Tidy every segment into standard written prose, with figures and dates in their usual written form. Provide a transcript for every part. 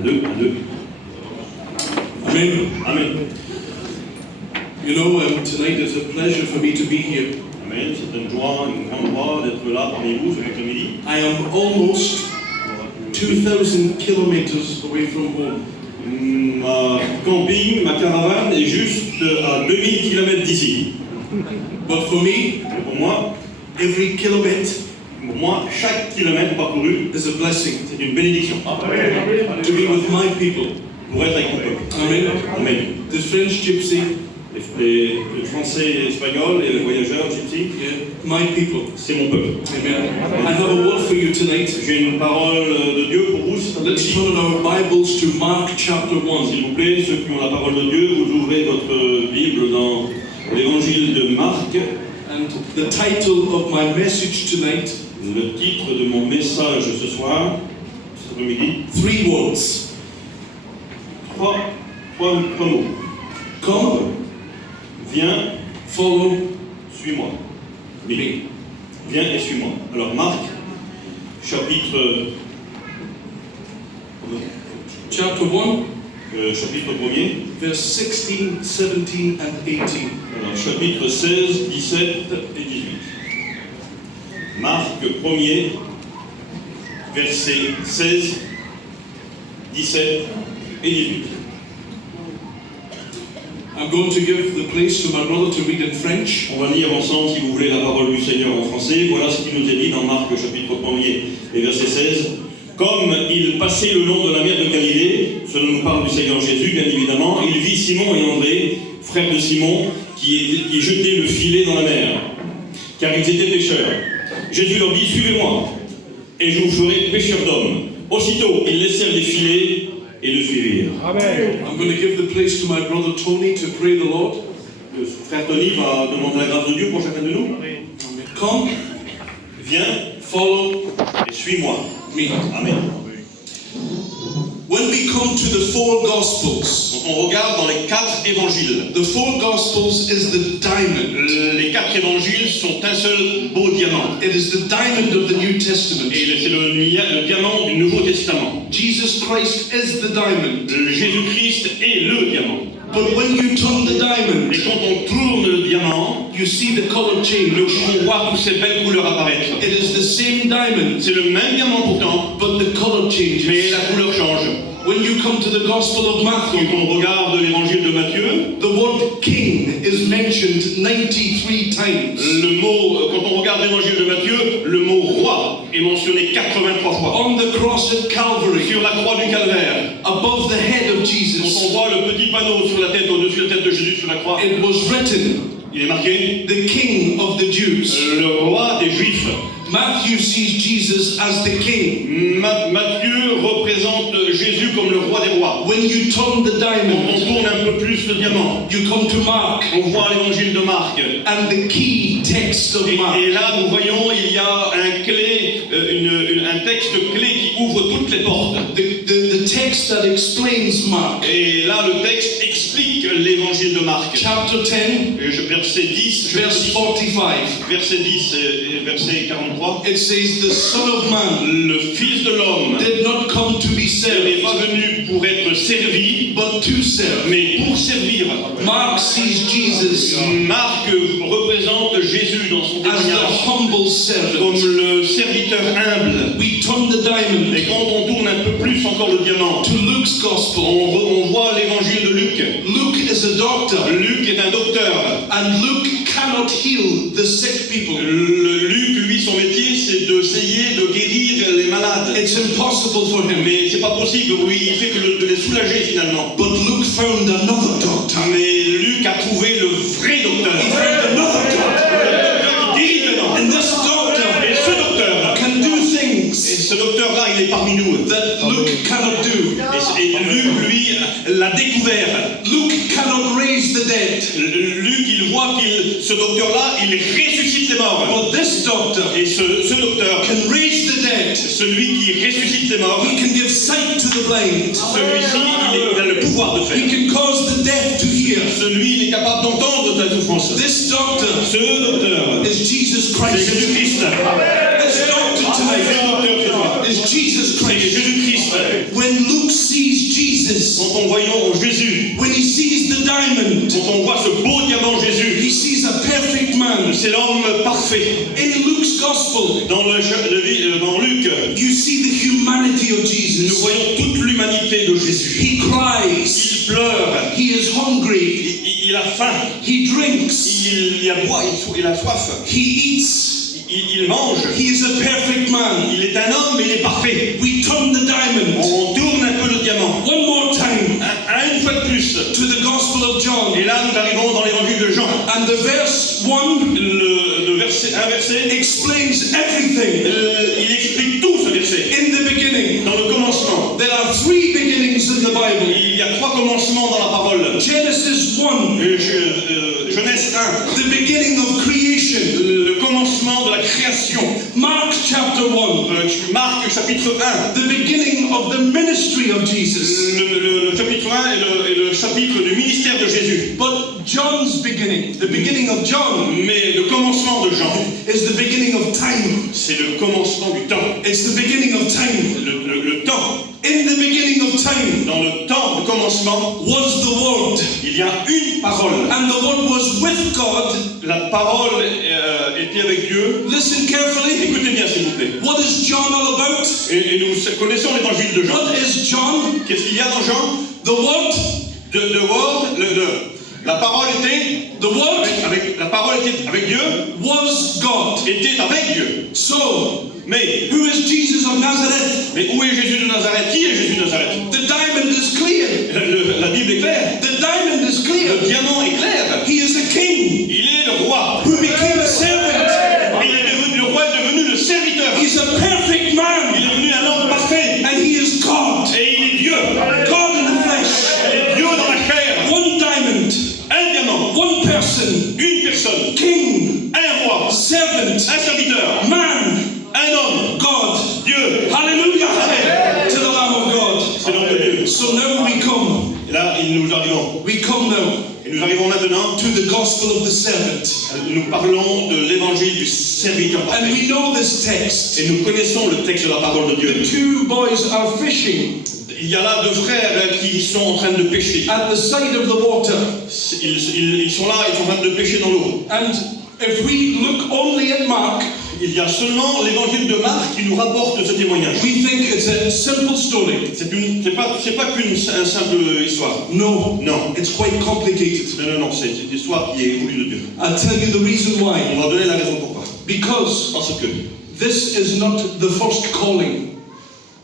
Un, deux, un, deux. Amen. Amen. You know, tonight it's a pleasure for me to be here. Amen. C'est une joie, une grande joie d'être là parmi vous ce après-midi. I am almost 2,000 kilometers away from home. Ma camping, ma caravane est juste à 2000 km d'ici. But for me, Et pour moi, chaque kilomètre parcouru is a blessing c'est une bénédiction. to be with my people. Pour être avec mon peuple. Amen. Amen. The French gypsy, Les Français et les Espagnols et les voyageurs, gypsy, yeah, my people. c'est mon peuple. Amen. I have a word for you tonight. J'ai une parole de Dieu pour vous. Let's turn our Bibles to Mark chapter 1. S'il vous plaît, ceux qui ont la parole de Dieu, vous ouvrez votre Bible dans l'évangile de Marc. And the title of my message tonight, Le titre de mon message ce soir, cet après-midi, 3 words. trois mots. Come, Viens, follow suis-moi. me. Viens et suis-moi. Alors Marc, chapitre 1, chapitre 1er, verse 16, 17, and 18. alors chapitre 16, 17 et 18. Marc 1er, versets 16, 17 et 18. I'm going to give the place to my brother to read in French. On va lire ensemble, si vous voulez, la parole du Seigneur en français. Voilà ce qui nous est dit dans Marc chapitre 1er et verset 16. Comme il passait le long de la mer de Galilée, cela nous parle du Seigneur Jésus, bien évidemment, il vit Simon et André, frères de Simon, qui jetaient le filet dans la mer, car ils étaient pêcheurs. Jésus leur dit, suivez-moi, et je vous ferai pêcheurs d'hommes. Aussitôt, ils laissèrent les filets et le suivirent. Amen. I'm going to give the place to my brother Tony to pray the Lord. Le frère Tony va demander la grâce de Dieu pour chacun de nous. Come, Viens follow et suis-moi. me. Amen. When we come to the 4 Gospels, Donc on regarde dans les 4 évangiles. the 4 Gospels is the diamond. Les 4 évangiles sont un seul beau diamant. It is the diamond of the New Testament. Et c'est le diamant du Nouveau Testament. Jesus Christ is the diamond. Jésus-Christ est le diamant. But when you turn the diamond, Et quand on tourne le diamant, you see the color change. on voit toutes ces belles couleurs apparaître. It is the same diamond, C'est le même diamant pourtant, but the color mais changes. la couleur change. When you come to the Gospel of Quand Matthew, on regarde l'évangile de Matthieu, the word king is mentioned 93 times. quand on regarde l'évangile de Matthieu, le mot roi est mentionné 83 fois. On the cross at Calvary, Sur la croix du calvaire, above the head of quand on Jesus, voit le petit panneau sur la tête, au-dessus de la tête de Jésus sur la croix, it was written, il est marqué the King of the Jews. le roi des Juifs. Matthew sees Jesus as the king. Matthieu représente Jésus comme le roi des rois. When you turn the Quand on diamond, tourne un peu plus le diamant, you come to Mark, on voit l'évangile de Marc. and the key text of Mark Et là, nous voyons, il y a un texte clé qui ouvre toutes les portes. the text that explains Mark. Et là, le texte explique l'évangile de Marc. Chapter 10, Verset 10, verse 45. verset 10 et verset 43. It says, the Son of Man Le Fils de l'homme did not come to be n'est served, pas venu pour être servi, but to serve. mais pour servir. Mark sees Jesus Marc représente Jésus dans son as the témoignage humble servant. comme le serviteur humble. We turn the diamond Et quand on tourne un peu plus encore le diamant, to Luke's Gospel. on voit l'évangile de Luc. Luke is a doctor, Luc est un docteur. and Luke cannot heal the sick people. Luc, lui, son métier, c'est d'essayer de guérir les malades. It's impossible for him. Mais c'est pas possible, oui, il fait que de les soulager finalement. But Luke found another doctor. Mais Luc a trouvé le vrai He docteur. found another doctor. Qui guérit vraiment. And this doctor Et ce docteur, can do et things ce docteur-là, il est parmi nous. that Luke cannot do. Et Luc, lui, l'a découvert. Luke cannot raise the dead. Luc, il voit ce docteur-là, il ressuscite les morts. But this doctor Et ce docteur, can raise the dead. celui qui ressuscite les morts, He can give sight to the blind. celui-ci, il a le pouvoir de He faire. can cause the deaf to hear. Celui, il est capable d'entendre ta souffrance. This doctor Ce docteur, is Jesus c'est Christ. Jésus-Christ. This doctor Ce tonight docteur, c'est toi. is Jesus C'est Christ. Jésus-Christ. When Luke sees Jesus, Quand on voyons Jésus, when he sees the diamond, quand on voit ce beau diamant Jésus, he sees a perfect man. c'est l'homme parfait. In Luke's gospel, Dans Luc, you see the humanity of nous Jesus. voyons toute l'humanité de Jésus. He cries, Il pleure, he is hungry, il a faim, he drinks, il a boit, il a soif, he eats. il mange. He is a perfect man. Il est un homme, mais il est parfait. We turn the diamond On tourne un peu le diamant. one more time Une fois de plus. to the Gospel of John. Et là, nous arrivons dans l'évangile de Jean. And the verse 1 Un verset explains everything. il explique tout ce verset. In the beginning, Dans le commencement, there are 3 beginnings in the Bible. il y a 3 commencements dans la parole. Genesis 1, Genèse 1, the beginning of creation. le commencement de la création. Mark chapter 1, Marc chapitre 1. the beginning of the ministry of Jesus. Le chapitre 1 est le chapitre du ministère de Jésus. But John's beginning, the beginning of John, Mais le commencement de Jean, is the beginning of time. c'est le commencement du temps. It's the beginning of time. Le temps. In the beginning of time Dans le temps de commencement, was the Word. il y a une parole. And the Word was with God. La parole était avec Dieu. Listen carefully. Écoutez bien, s'il vous plaît. What is John all about? Et nous connaissons l'évangile de Jean. What is John? Qu'est-ce qu'il y a dans Jean? The Word. La parole était The Word la parole était avec Dieu, was God. était avec Dieu. So, Mais who is Jesus of Nazareth? où est Jésus de Nazareth? Qui est Jésus de Nazareth? The diamond is clear. La Bible est claire. The diamond is clear. Le diamant est clair. He is the king Il est le roi. who became a servant. Le roi est devenu le serviteur. He's a perfect Il man. est devenu un homme parfait. And he is God. Et il est Dieu. God in the flesh. Il est Dieu dans la chair. One diamond. Un diamant. One person. Une personne. King. Un roi. Servant. Un serviteur. Man. Un homme. God. Dieu. Hallelujah. To the Lamb of God. C'est l'homme de Dieu. So now we come. Et là, nous arrivons. We come now Et nous arrivons maintenant. to the gospel of the servant. Nous parlons de l'évangile du serviteur And parfait. we know this text. Et nous connaissons le texte de la parole de Dieu. The 2 boys are fishing Il y a là 2 frères qui sont en train de pêcher. at the side of the water. Ils sont là, ils sont en train de pêcher dans l'eau. And if we look only at Mark, Il y a seulement l'évangile de Marc qui nous rapporte ce témoignage. we think it's a simple story. C'est pas qu'une simple histoire. No, Non. it's quite complicated. Non, c'est une histoire qui est voulue de Dieu. I'll tell you the reason why. On va donner la raison pourquoi. Because Parce que this is not the first calling.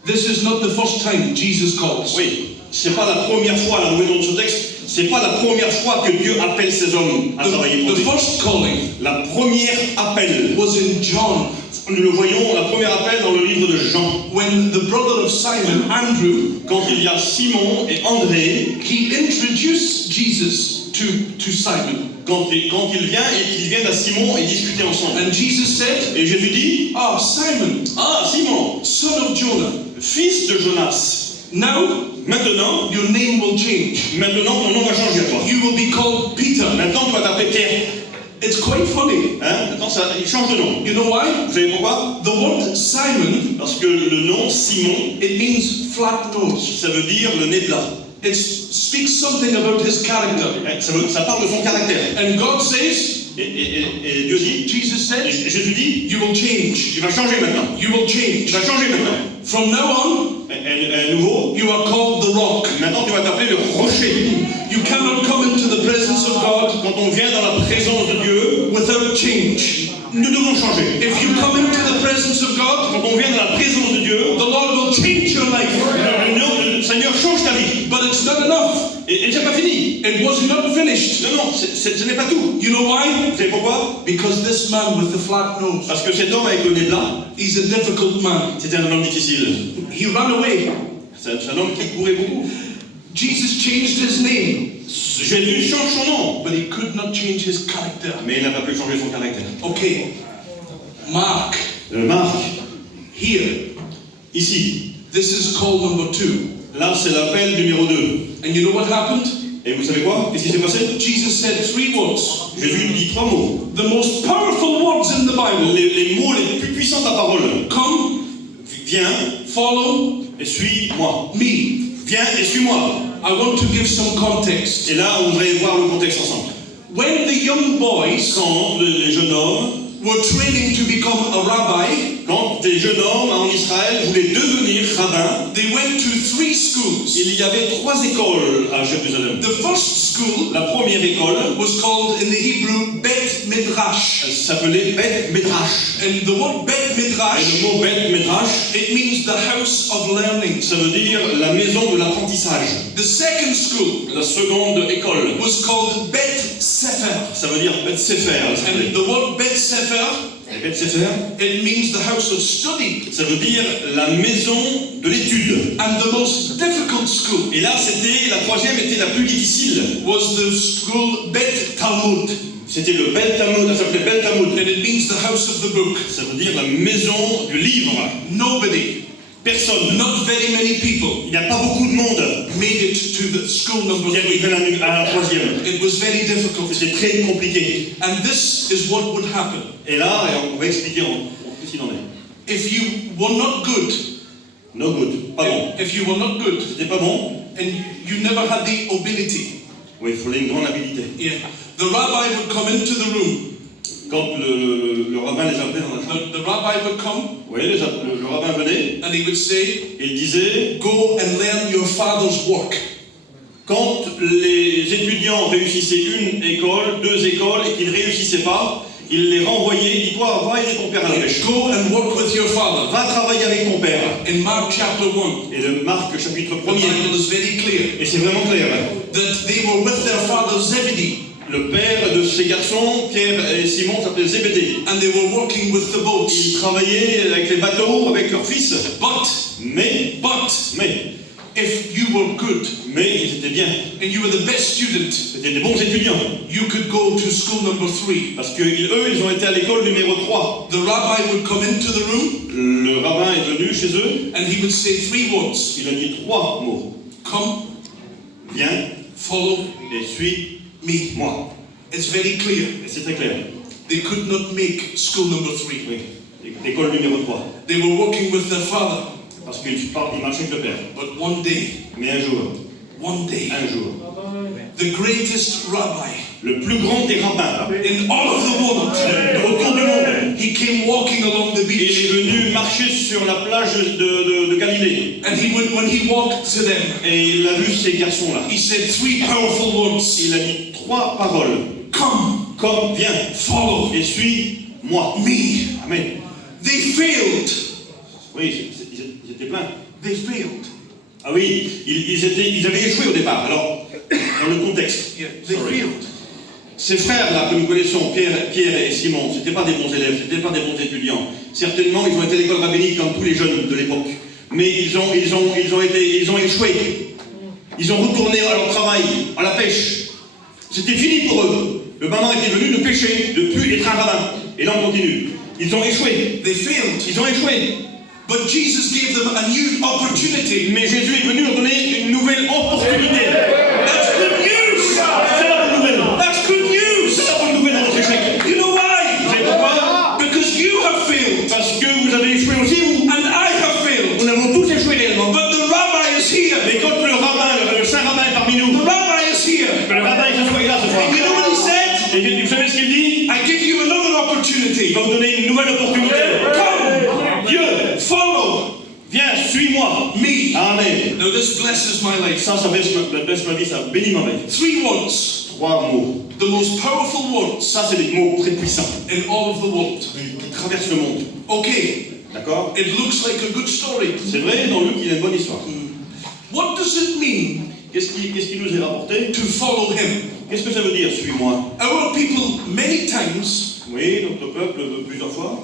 This is not the first time Jesus calls. oui, c'est pas la première fois, la nouvelle dans ce texte, c'est pas la première fois que Dieu appelle ses hommes à travailler pour The lui. first calling La première appel, was in John, nous le voyons, la première appel dans le livre de Jean. when the brother of Simon, Andrew, Quand il y a Simon et André, he introduced Jesus to Simon. quand il vient et qu'ils viennent à Simon et discuter ensemble. And Jesus said, Et Jésus dit, "Ah, Simon, ah Simon, son of Jonah, fils de Jonas, now maintenant your name will change. ton nom va changer à toi. You will be called Peter." Maintenant tu vas t'appeler Pierre. It's quite funny. Hein? Maintenant il change de nom. You know why? Vous savez pourquoi? The word Simon, Parce que le nom Simon, it means flat nose. ça veut dire le nez plat. It speaks something about his character. Hein? Ça parle de son caractère. And God says, Et Dieu dit, Jesus said, et Jésus dit, you will change. tu vas changer maintenant. You will Tu change. vas changer maintenant. From now on, À nouveau, you are called the rock. maintenant tu vas t'appeler le rocher. You cannot come into the presence of God Quand on vient dans la présence de Dieu, without change. nous devons changer. If you come into the presence of God, Quand on vient dans la présence de Dieu, the Lord will change your life. le Seigneur change ta vie. But it's not enough. Et c'est pas fini. It was not finished. Non, ce n'est pas tout. You know why? Vous savez pourquoi? Because this man with the flat nose, Parce que cet homme avec le nez plat, he's a difficult man. c'était un homme difficile. He ran away. C'est un homme qui courait beaucoup. Jesus changed his name, Jésus change son nom, but he could not change his character. mais il n'a pas pu changer son caractère. Okay, Mark, Marc, here, ici, this is call number 2. là c'est l'appel numéro 2. And you know what happened? Et vous savez quoi? Qu'est-ce qui s'est passé? Jesus said 3 words. Jésus dit 3 mots. The most powerful words in the Bible. Les mots les plus puissants de la parole. Come, Viens follow et suis-moi. me. viens et suis-moi. I want to give some context. Et là, on voudrait voir le contexte ensemble. When the young boys Quand les jeunes hommes, were training to become a rabbi, quand des jeunes hommes en Israël voulaient devenir rabbins, they went to 3 schools. il y avait 3 écoles à Jérusalem. The first school La première école was called in the Hebrew Bet Midrash. s'appelait Bet Midrash. And the word Bet Et le Midrash, mot Bet Midrash, it means the house of learning. ça veut dire la maison de l'apprentissage. The second school La seconde école, was called Bet Sefer. ça veut dire Bet Sefer. And the word Bet Sefer, Et Bet Sefer, it means the house of study. ça veut dire la maison de l'étude. And the most difficult school Et là, la troisième était la plus difficile. was the school Bet Talmud. C'était le Bel Talmud, ça s'appelait Bel Talmud. And it means the house of the book. Ça veut dire la maison du livre. Nobody, Personne, not very many people, il n'y a pas beaucoup de monde made it to the school number qui 3. arrivait à la troisième. It was very difficult. C'était très compliqué. And this is what would happen. Et là, on va expliquer ce qu'il en est. If you were not good, No good, pas bon. if you were not good, C'était pas bon. and you never had the ability, Oui, il fallait une grande habilité. the rabbi would come into the room. Quand le rabbin les appelait dans la chambre, The rabbi would come oui, le rabbin venait and he would say, et il disait, go and learn your father's work. quand les étudiants réussissaient une école, 2 écoles et qu'ils ne réussissaient pas, il les renvoyait, il dit toi, va aider ton père à la pêche. Go and work with your father. Va travailler avec ton père. In Mark chapter 1, Et le Marc chapitre the 1er, Bible is very clear et c'est vraiment clair, that they were with their father Zebedee le père de ces garçons, Pierre et Simon, s'appelait Zébédée. and they were working with the Ils boats. travaillaient avec les bateaux, avec leur fils. But Mais, if you were good ils étaient bien. and you were the best student, C'était des bons étudiants. you could go to school number 3. Parce que eux, ils ont été à l'école numéro 3. The rabbi would come into the room Le rabbin est venu chez eux. and he would say 3 words. Il a dit 3 mots. Come, Viens follow et suis me. moi. It's very clear. Et c'est très clair. They could not make school number 3. Oui. L'école numéro 3. They were working with their father. Parce qu'il marchait avec le père. But one day, Mais un jour, the greatest rabbi le plus grand des rabbins in all of the world, autour du monde, he came walking along the il est beach. venu marcher sur la plage de Galilée. And when he walked to them, Et il a vu ces garçons-là. he said 3 powerful words. Il a dit 3 paroles. Come, Comme viens follow et suis-moi. me. Amen. They failed. Oui, ils étaient pleins. They failed. Ah oui, ils avaient échoué au départ. Alors, dans le contexte. Yeah, they Sorry. failed. Ces frères-là que nous connaissons, Pierre et Simon, ce n'étaient pas des bons élèves, ce n'étaient pas des bons étudiants. Certainement, ils ont été à l'école rabbinique comme tous les jeunes de l'époque. Mais ils ont échoué. Ils ont retourné à leur travail, à la pêche. C'était fini pour eux. Le moment était venu de pêcher, de plus être un rabbin. Et là, on continue. Ils ont échoué. They failed. Ils ont échoué. But Jesus gave them a new opportunity. Mais Jésus est venu leur donner une nouvelle opportunité. That's good news. C'est la bonne nouvelle. That's good news. C'est la bonne nouvelle dans notre échec. You know why? Vous savez pourquoi? Because you have failed. Parce que vous avez échoué aussi, vous. And I have failed. Nous avons tous échoué réellement. But the rabbi is here. Mais quand le saint rabbin est parmi nous, The rabbi is here. le rabbin est là ce soir. And you know what he said? Et vous savez ce qu'il dit? I give you another opportunity. Il va vous donner une nouvelle opportunité. Come, Dieu, follow viens, suis-moi. me. Amen. Now this blesses my life. Ça baisse ma vie, ça bénit ma vie. 3 words. 3 mots. The most powerful words Ça, c'est des mots très puissants in all of the world. qui traversent le monde. Okay, D'accord? it looks like a good story. C'est vrai, dans Luc, il y a une bonne histoire. What does it mean Qu'est-ce qui nous est rapporté? to follow him? Qu'est-ce que ça veut dire, suis-moi? Our people, many times, Oui, notre peuple, plusieurs fois.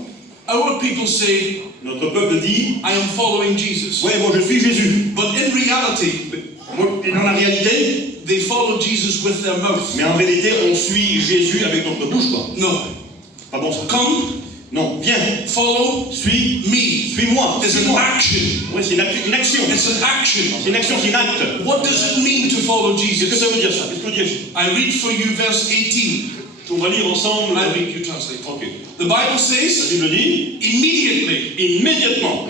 our people say, Notre peuple dit, I am following Jesus. ouais, moi je suis Jésus. But in reality, Et dans la réalité, they follow Jesus with their mouth. mais en réalité, on suit Jésus avec notre bouche, quoi. No. Pas bon ça? Come, Non, viens, follow suis, me. suis-moi. It's an Suis-moi. action. Oui, c'est une action. It's an action. C'est une action, c'est une acte. What does it mean to follow Qu'est-ce que Jesus? ça veut dire ça? Qu'est-ce que veut dire? I read for you verse 18. On va lire ensemble. I read, you translate. Ok. The Bible La says, Bible dit, immediately immédiatement,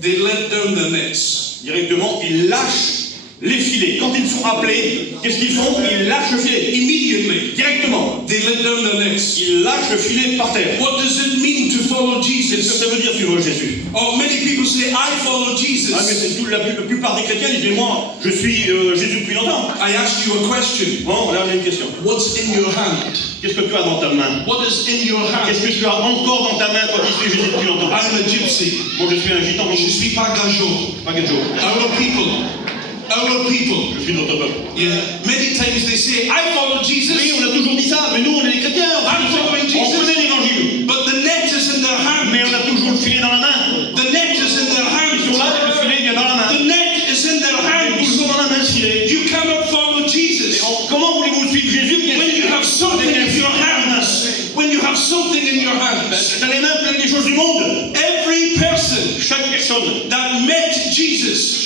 they let down their nets. directement, ils lâchent les filets. Quand ils sont appelés, qu'est-ce qu'ils font? Ils lâchent le filet. Immediately, Directement. they let down their nets. Ils lâchent le filet par terre. What does it mean to follow Qu'est-ce que Jesus? ça veut dire suivre Jésus? Oh, many people say, I follow Ah, mais Jesus. c'est la plupart des chrétiens disent, mais moi, je suis Jésus depuis longtemps. I ask you a question. Bon, là, on a une question. What's in your hand? Qu'est-ce que tu as dans ta main? What is in your Qu'est-ce hand? que tu as encore dans ta main, toi qui suis Jésus depuis longtemps? I'm a gypsy. Moi, je suis un gitan, Je suis pas gageot. pas quelque chose. Our people. Our people. Je suis de notre peuple. Yeah. Many times they say, I follow Jesus. Oui, on a toujours dit ça, mais nous, on est des chrétiens. I'm following On Jesus. connaît l'évangile. But the net is in their hand. Mais on a toujours le filet dans la main. The net is in their Ils sont là, hand. le filet vient dans la main. The net is in their hand. Toujours dans la main, ce filet. You cannot follow Jesus Comment voulez-vous suivre Jésus when you have something in your hand. When you have something in your hand. T'as les mains pleines des choses du monde. Every person Chaque personne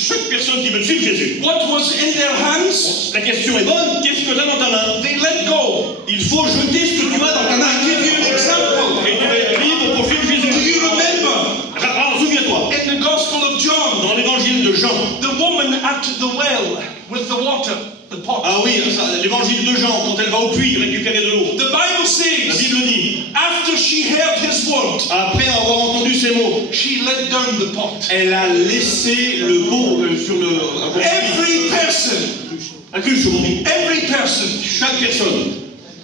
chaque personne qui veut suivre Jésus. what was in their hands, La question est bonne, qu'est-ce que tu as dans ta main? they let go. Il faut jeter ce que tu as dans ta main. I give you an example. Et tu vas être libre pour suivre Do Jésus. you remember Alors, souviens-toi, in the Gospel of John, dans l'évangile de Jean. the woman at the well with the water, the pot? Ah oui, l'évangile de Jean, quand elle va au puits récupérer de l'eau. The Bible La says, Bible dit, after she heard his word, après avoir entendu ces mots, she let down the pot. elle a laissé le pot sur le... Every person, La cruche, comme on dit. every person Chaque personne,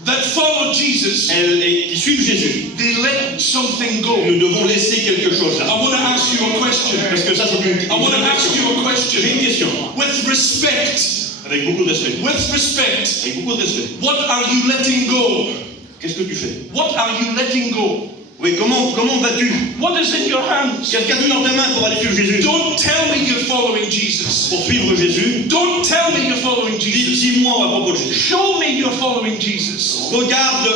that followed Jesus, qui suit Jésus, they let something go. nous devons laisser quelque chose I là. want to ask you a question. Parce que ça, c'est une I want to ask question. you a question. J'ai une question, With respect, avec beaucoup de respect. with respect, Avec beaucoup de respect. what are you letting go? Qu'est-ce que tu fais? What are you letting go? Oui, comment vas-tu? What is in your hands? Qu'est-ce que tu as dans ta main pour aller suivre Jésus? Don't tell me you're following Jesus. Pour suivre Jésus, Don't tell me you're following Jesus. dis-moi à propos de Jésus. Show me you're following Jesus. Regarde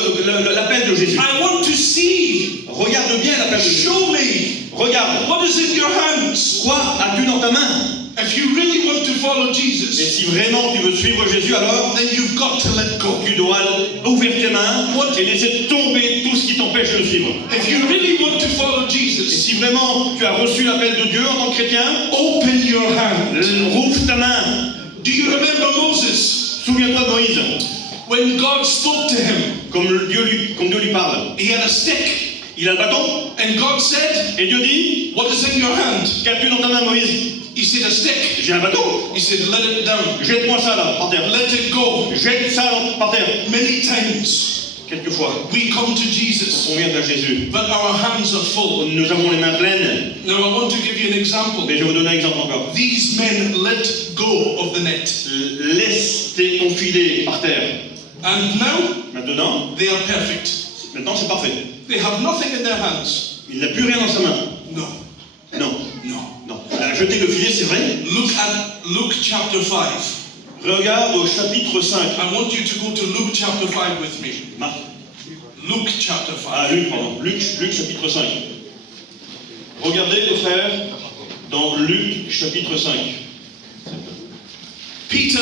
l'appel de Jésus. I want to see. Regarde bien l'appel de Jésus. Show me. Regarde. What is in your hands? Quoi as-tu dans ta main? If you really want to follow Et Jesus, si vraiment tu veux suivre Jésus, alors then you've got to let go. tu dois ouvrir tes mains et laisser tomber tout ce qui t'empêche de le suivre. If you really want to follow Et Jesus, si vraiment tu as reçu l'appel de Dieu en tant que chrétien, open your hand. rouvre ta main. Do you remember Moses? Souviens-toi de Moïse, When God spoke to him, comme Dieu lui parle. he had a stick. Il a le bâton And God said, et Dieu dit, what is in your hand? qu'as-tu dans ta main, Moïse? He said, a stick. J'ai un bâton. He said, let it down. Jette-moi ça là, par terre. Let it go. Jette ça par terre. Many times Quelquefois, we come to Jesus, on vient à Jésus. but our hands are full. Nous avons les mains pleines. Now I want to give you an example. Mais je vais vous donner un exemple encore. These men let go of the net. Laisse ton filet par terre. And now Maintenant, they are perfect. c'est parfait. They have nothing in their hands. Il n'a plus rien dans sa main. No. Non, No. non. Il a jeté le filet, c'est vrai. Look at Luke chapter 5. Regarde au chapitre 5. I want you to go to Luke chapter 5 with me. Marc. Luke chapter 5. Ah, Luc, pardon. Luc chapitre 5. Regardez, les frères, dans Luc chapitre 5. Peter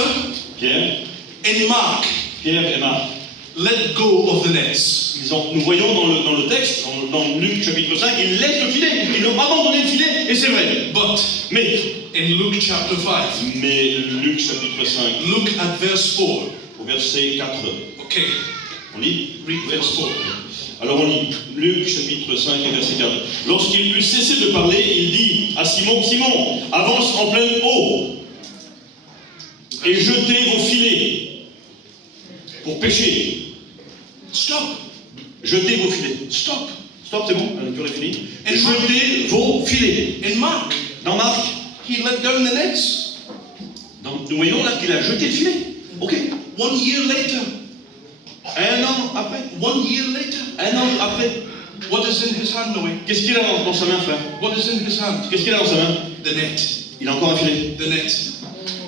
Pierre and Mark et Marc. let go of the nets. Nous voyons dans le texte, dans Luc chapitre 5, ils laissent le filet. Ils ont abandonné le filet, et c'est vrai. But Mais in Luke chapter 5, Luc chapitre 5, look at verse 4. au verset 4. Okay, On lit read verse 4. Alors on lit Luc chapitre 5 et verset 4. Lorsqu'il eut cessé de parler, il dit à Simon, Simon, avance en pleine eau et jetez vos filets pour pêcher. Stop. Jetez vos filets. Stop. Stop, c'est bon, la lecture est finie. Et Jetez vos filets. In Mark, Dans Marc, he let down the nets. nous voyons là qu'il a jeté le filet. Ok. 1 year later. Un an après. 1 year later. Un an après. What is in his hand, Noé? Qu'est-ce qu'il a dans sa main, frère? What is in his hand? Qu'est-ce qu'il a dans sa main? The net. Il a encore un filet. The net.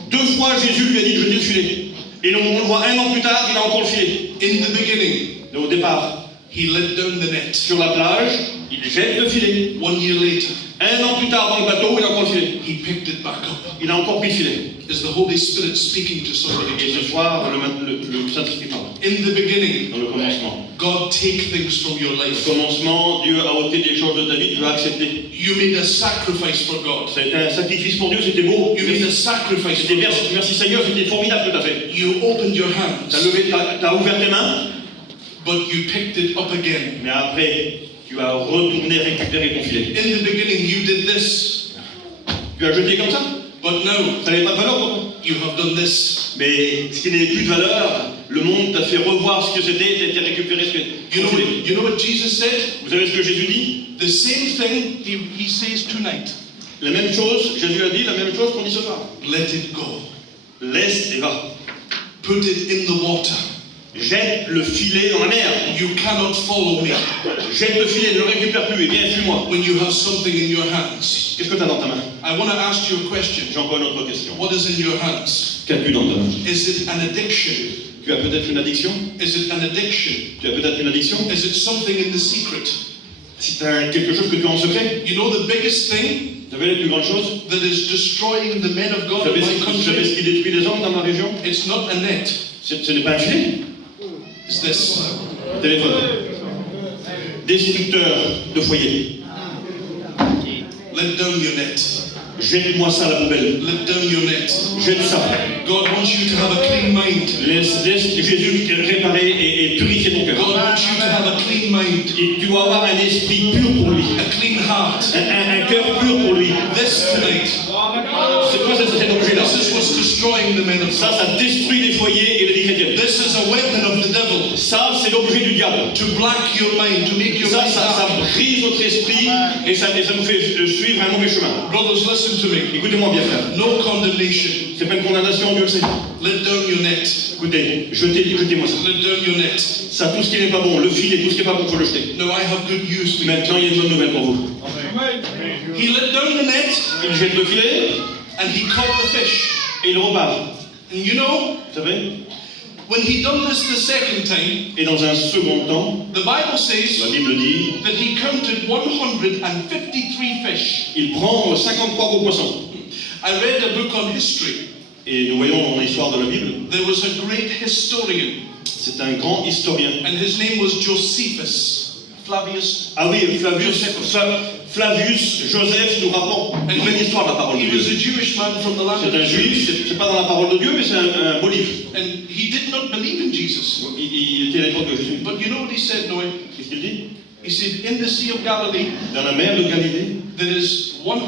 2 fois Jésus lui a dit de jeter le filet. Et on le voit un an plus tard, il a encore le filet. In the beginning, Et au départ, he let down the net. sur la plage, il jette le filet. 1 year later, Un an plus tard, dans le bateau, il a encore le filet. he picked it back up. il a encore pris le filet. Is the Holy Spirit speaking to somebody Et ce tonight? soir, le Saint-Esprit parle. In the beginning, Dans le commencement. God take things from your Au life. commencement, Dieu a ôté des choses de ta vie, tu as accepté. You made a sacrifice for God. Ça a été un sacrifice pour Dieu, c'était beau. You made a sacrifice C'était for merci, God. merci Seigneur, c'était formidable ce que tu as fait. You opened your Tu as hands, t'as ouvert tes mains, but you picked it up again. mais après, tu as retourné récupérer ton filet. In the beginning, you did this, Tu as jeté comme ça. but now Ça n'avait pas de valeur pour toi. you have done this. Mais ce qui n'avait plus de valeur, le monde t'a fait revoir ce que c'était, t'as été récupéré ce que You ton filet. you know what Jesus said? Vous savez ce que Jésus dit? The same thing he says tonight. La même chose, Jésus a dit la même chose qu'on dit ce soir. Let it go. Laisse et va. Put it in the water. Jette le filet dans la mer. You cannot follow me Jette le filet, ne le récupère plus et viens, suis-moi. when you have something in your hands. Qu'est-ce que tu as dans ta main? I want to ask you a question. J'ai encore une autre question. What is in your hands? Qu'as-tu dans ta main? Is it an addiction? Tu as peut-être une addiction? Is it an addiction? Tu as peut-être une addiction? Is it something in the secret? Si tu as quelque chose que tu as en secret, You know the biggest thing vous savez les plus grandes choses? that is destroying the men of Vous God in savez, my vous savez country? ce qui détruit les hommes dans ma région? It's not a net. Ce n'est pas un filet, It's this. un téléphone. Destructeur de foyer. Let down your net. Jette-moi ça à la poubelle. Let down your net. Jette ça. God wants you to have a clean mind. Laisse Jésus réparer et purifier ton cœur. God wants you to have a clean mind. Et tu dois avoir un esprit pur pour lui. A clean heart. Un cœur pur pour lui. This tonight. C'est quoi cet objet-là? This is what's destroying the men of Ça, God. ça détruit les foyers et les vies chrétiennes. This is a weapon of the devil Ça, c'est l'objet du diable. to black your mind, to make your Ça, mind ça dark. brise notre esprit et ça nous fait suivre un mauvais chemin. Brothers, listen to me. Écoutez-moi bien, frère. No condemnation. C'est pas une condamnation, Dieu le sait. Let down your net. Écoutez, jetez-moi ça. Let down your net. Ça, tout ce qui n'est pas bon, le filet, tout ce qui n'est pas bon, il faut le jeter. No, I have good news for you. Maintenant, il y a une bonne nouvelle pour vous. He let down the net Il jette le filet and he caught the fish. et il repart. And you know, Vous savez? when he done this the second time, Et dans un second temps, the Bible says la Bible dit, that he counted 153 fish. il prend 53 gros poissons. I read a book on history. Et nous voyons dans l'histoire de la Bible, There was a great historian, c'est un grand historien. and his name was Josephus. Flavius. Ah oui, Flavius Joseph nous rapporte une belle histoire de la parole He de was a Dieu. Jewish man from the land C'est un of juif, c'est pas dans la parole de Dieu, mais c'est un beau livre. and he did not believe in Jesus. Il était à l'époque de Jésus. But you know what he said, Noah? Qu'est-ce qu'il dit? He said, in the Sea of Galilee, Dans la mer de Galilée, there is 100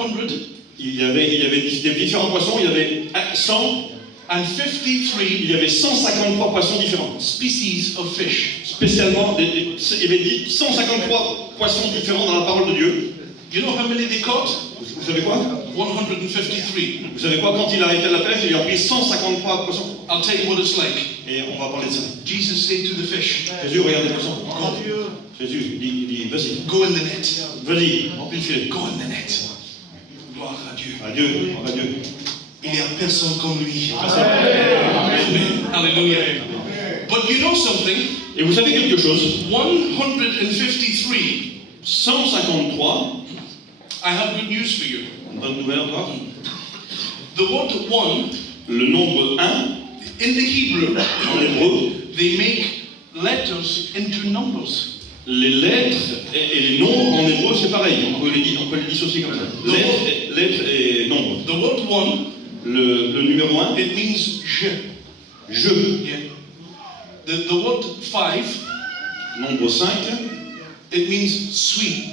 il y avait des différents poissons, il y avait 100, and 53 il y avait 153 poissons différents. species of fish. Spécialement, il y avait dit 153 poissons différents dans la parole de Dieu. You know how many they caught? Vous savez quoi? 153. Vous savez quoi? Quand il a arrêté la pêche, il a pris 153 poissons. I'll tell you what it's like. Et on va parler de ça. Jesus said to the fish, Jésus regarde les poissons. Jésus dit, vas-y, go in the net. vas-y, remplis le filet. Go in the net. Gloire à Dieu. Adieu, adieu. Il n'y a personne comme lui. Amen. Hallelujah. But you know something? Et vous savez quelque chose? 153. 153, I have good news for you. une bonne nouvelle encore. The word one, Le nombre 1, in the Hebrew, en hébreu, they make letters into numbers. les lettres et les nombres en hébreu, c'est pareil. On peut les dissocier comme ça. Lettres et nombres. The word one, Le numéro 1, it means je. je. Yeah. The word 5, Nombre 5, it means suis.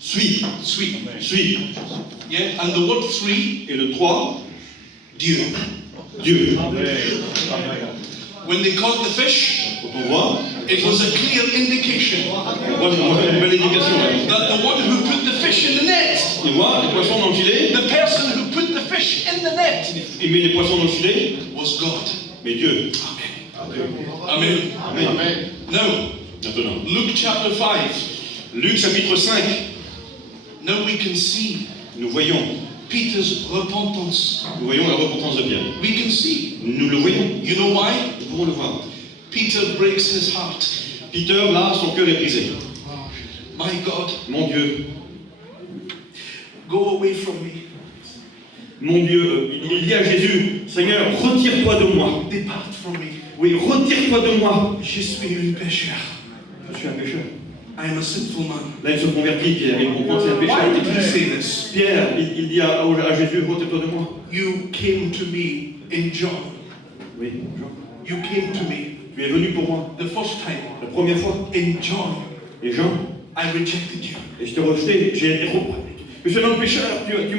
suis. Suis. Suis. Yeah. And the word 3, Et le 3, Dieu. Dieu. When they caught the fish, Quand on voit, it was a clear indication on voit une belle indication. Là. that the one who put the fish in the net, Tu vois, les poissons dans le filet, the person who put the fish in the net, il met les poissons dans le filet, was God. mais Dieu. Amen. Amen. Now, Maintenant, Luke chapter 5. Luc chapitre 5, Now we can see nous voyons Peter's repentance. la repentance de Pierre. We can see. Nous le voyons, You know why? nous pouvons le voir. Peter breaks his heart. Peter, là, son cœur est brisé. My God, Mon Dieu, go away from me. mon Dieu, il dit à Jésus, Seigneur, retire-toi de moi. Depart from me. Oui, retire-toi de moi. Je suis un pécheur. Je suis un pécheur. I am a sinful man. Là, il se convertit, Pierre, il comprend que c'est un pécheur. Why did he say this? Pierre, il dit à Jésus, retire-toi de moi. You came to me in John. Oui, Jean. You came to me Tu es venu pour moi the first time la première fois. in John. Et Jean, I rejected you. et je t'ai rejeté, j'ai été repris. Je suis un homme pécheur, tu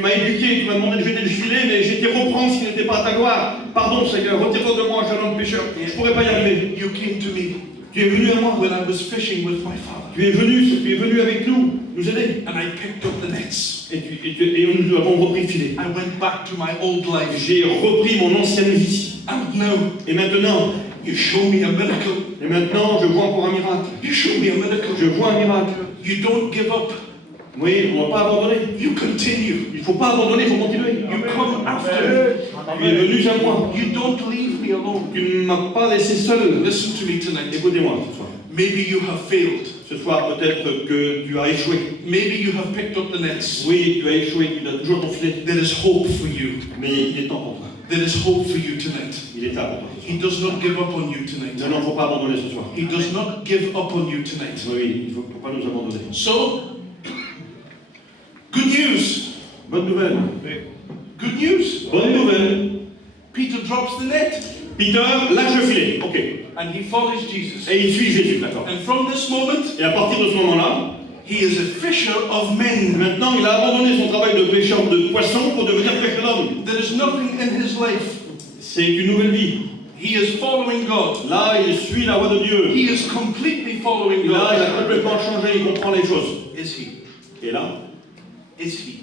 m'as éduqué, tu m'as demandé de jeter le filet, mais j'ai été reprendre ce qui n'était pas à ta gloire. Pardon Seigneur, retire-toi de moi, je suis un homme pécheur, je ne pourrais pas y arriver. You came to me Tu es venu à moi, when I was fishing with my father. tu es venu avec nous aider. And I picked up the nets. Et nous avons repris le filet. I went back to my old life. J'ai repris mon ancienne vie. And now, Et maintenant, you show me a miracle. je vois encore un miracle. You show me a miracle. Je vois un miracle. You don't give up. Oui, on ne va pas abandonner. You continue. Il ne faut pas abandonner, il faut continuer. You come after me. Tu es venu à moi. You don't leave me alone. Tu ne m'as pas laissé seul. Listen to me tonight. Écoutez-moi ce soir. Maybe you have failed. Ce soir, peut-être que tu as échoué. Maybe you have picked up the nets. Oui, tu as échoué, tu as toujours ton filet. There is hope for you. Mais il est temps pour toi. There is hope for you tonight. Il est temps pour toi. He does not give up on you tonight. Non, il ne faut pas abandonner ce soir. He does not give up on you tonight. Oui, il ne faut pas nous abandonner. So, good news. Bonne nouvelle. Good news. Bonne nouvelle. Peter drops the net Peter lâche le filet. Ok. and he follows Jesus. Et il suit Jésus, d'accord. And from this moment, Et à partir de ce moment-là, he is a fisher of men. maintenant il a abandonné son travail de pêcheur de poissons pour devenir pêcheur d'hommes. There is nothing in his life. C'est une nouvelle vie. He is following God. Là, il suit la voie de Dieu. He is completely following Là, il a God. complètement changé, il comprend les choses. Is he? Et là, Is he?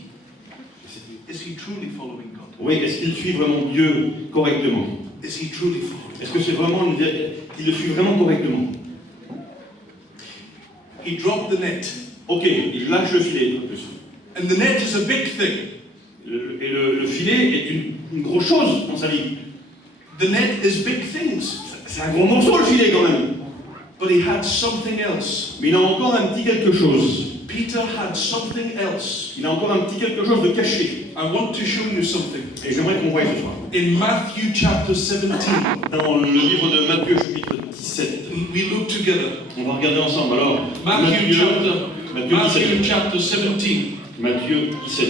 Is he truly following God? oui, est-ce qu'il suit vraiment Dieu correctement? Is he truly following? Est-ce que c'est vraiment qu'il le suit vraiment correctement? He dropped the net. Ok, il lâche le filet un peu plus. And the net is a big thing. Et le filet est une grosse chose dans sa vie. The net is big things. C'est un gros morceau le filet quand même. But he had something else. Mais il a encore un petit quelque chose. Peter had something else. Il a encore un petit quelque chose de caché. I want to show you something. Et j'aimerais qu'on voie ce soir. In Matthew chapter 17, Dans le livre de Matthieu chapitre 17. we look together. On va regarder ensemble alors. Matthew 17. chapter 17. Matthieu 17.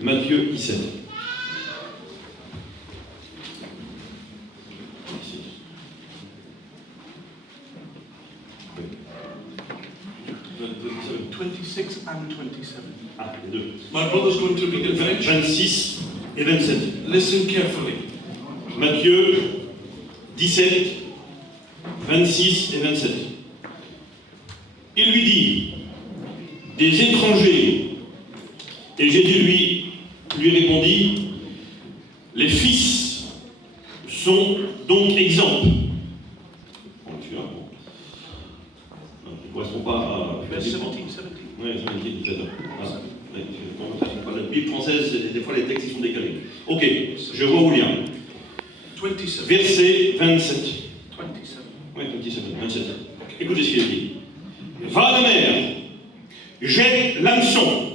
Matthieu 17. Matthieu 26 and 27. Ah, les deux. My brother's going to read in French. 26 et 27. Listen carefully. Matthieu 17, 26 et 27. Il lui dit, des étrangers, et Jésus lui répondit, les fils sont donc exempts. Bon, celui-là, bon. Il ne correspond pas à... Verse 17, 17. Oui, ça me dit peut-être. La Bible française, des fois les textes sont décalés. Ok, je vois où lire. 27. Verset 27. 27. Oui, 27. Écoutez ce qu'il dit. Va à la mer, jette l'hameçon,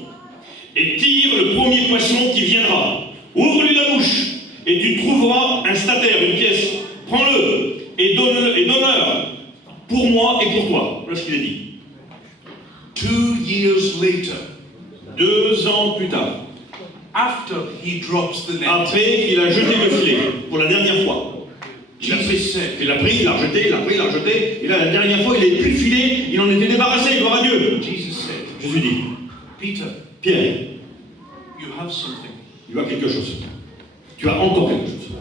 et tire le premier poisson qui viendra. Ouvre-lui la bouche, et tu trouveras un stataire, une pièce. Prends-le, et donne-leur, pour moi et pour toi. Voilà ce qu'il a dit. 2 years later, 2 ans plus tard, after he drops the net, après qu'il a jeté le filet, pour la dernière fois, Jesus said, il a pris, il l'a rejeté, il l'a pris, il l'a rejeté, et là, la dernière fois, il n'avait plus le filet, il en était débarrassé, gloire à Dieu. Jesus said, Jésus dit, Peter, Pierre, you have something. tu as quelque chose. Tu as encore quelque chose.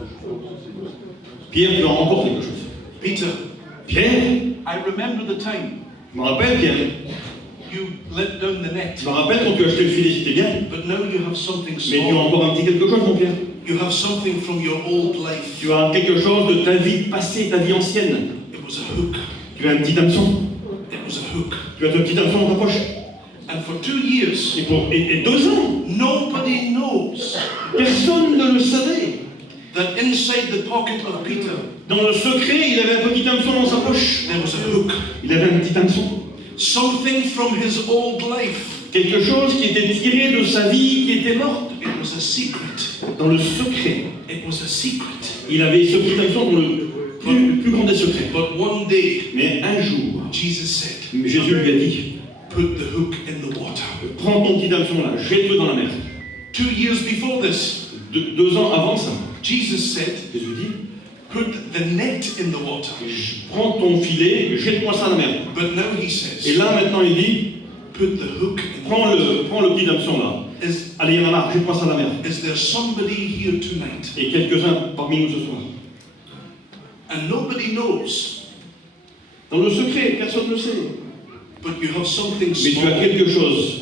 Pierre, tu as encore quelque chose. Peter, Pierre, I remember the time je me rappelle, Pierre, you let down the net, je me rappelle quand tu as acheté le filet, c'était bien, but now you have something mais tu as small. encore un petit quelque chose, mon Pierre. You have something from your old life. Tu as quelque chose de ta vie passée, ta vie ancienne. It was a hook. Tu as un petit hameçon. It was a hook. Tu as ton petit hameçon dans ta poche. And for 2 years, Et 2 ans, nobody knows personne ne le savait. that inside the pocket of Peter, Dans le secret, il avait un petit hameçon dans sa poche. there was a hook. Il avait un petit hameçon. Something from his old life quelque chose qui était tiré de sa vie, qui était morte. It was a secret. Dans le secret. It was a secret. Il avait ce petit accent dans le plus grand des secrets. But one day, Mais un jour, Jesus said, Jésus lui a dit, put the hook in the water. prends ton petit hameçon là, jette-le dans la mer. 2 years before this, 2 ans avant ça, Jesus said, Jésus dit, put the net in the water. prends ton filet, jette-moi ça dans la mer. But now he Et says, là maintenant il dit, put the hook in the prends water. le petit hameçon là. Allez, il y en a marre, jette-moi ça dans la mer. Is there somebody here tonight? Et quelques-uns parmi nous ce soir. And nobody knows, Dans le secret, personne ne sait. but you have something Mais tu as small, quelque chose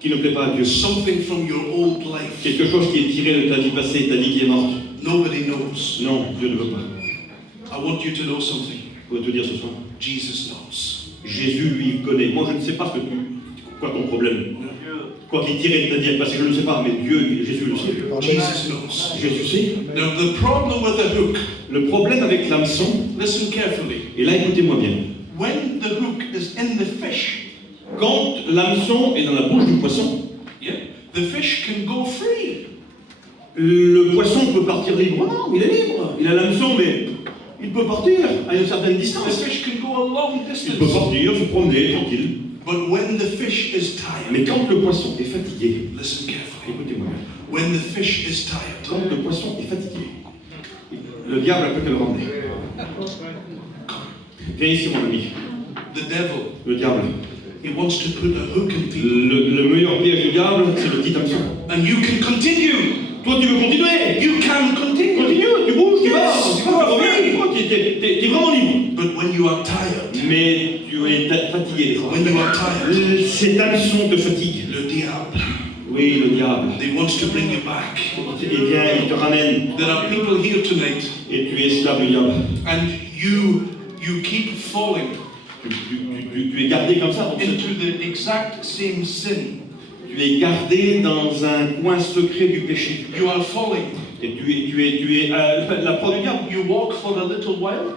qui ne plaît pas à Dieu. something from your old life. Quelque chose qui est tiré de ta vie passée, ta vie qui est morte. Nobody knows. Non, Dieu ne veut pas. I want you to know something. Je veux te dire ce soir. Jesus knows. Jésus lui connaît. Moi je ne sais pas quoi ton problème. Quoi qu'il tirait de ta vie passée, je ne sais pas, mais Dieu, Jésus le sait. Jesus knows. Jésus sait. Now the problem with the hook, Le problème avec l'hameçon, listen carefully. et là écoutez-moi bien, When the hook is in the fish, quand l'hameçon est dans la bouche du poisson, yeah, the fish can go free. le poisson peut partir librement, il est libre. Il a l'hameçon, mais il peut partir à une certaine The distance. fish can go a long Il peut distance. partir, se promener, tranquille. But when the fish is Mais tired, quand le poisson est fatigué, listen carefully. écoutez-moi bien, When the fish is tired, quand le poisson est fatigué, le diable a pu te le ramener. Viens ici mon ami, the devil, le diable. he wants to put a hook in people. Le meilleur piège du diable, c'est le petit hameçon. And you can continue. Toi tu veux continuer, You can continue. continue, tu bouges, tu vas, Yes, tu reviens, t'es vraiment libre. But when you are tired, Mais tu es fatigué des fois. when you are tired, Cet hameçon te fatigue. le diable, Oui, le diable. they wants to bring you back. Il vient, il te ramène. There are people here tonight, Et tu es esclave du diable. and you keep falling Tu es gardé comme ça. into the exact same sin. Tu es gardé dans un coin secret du péché. You are falling. Et tu es la proie du diable. You walk for a little while.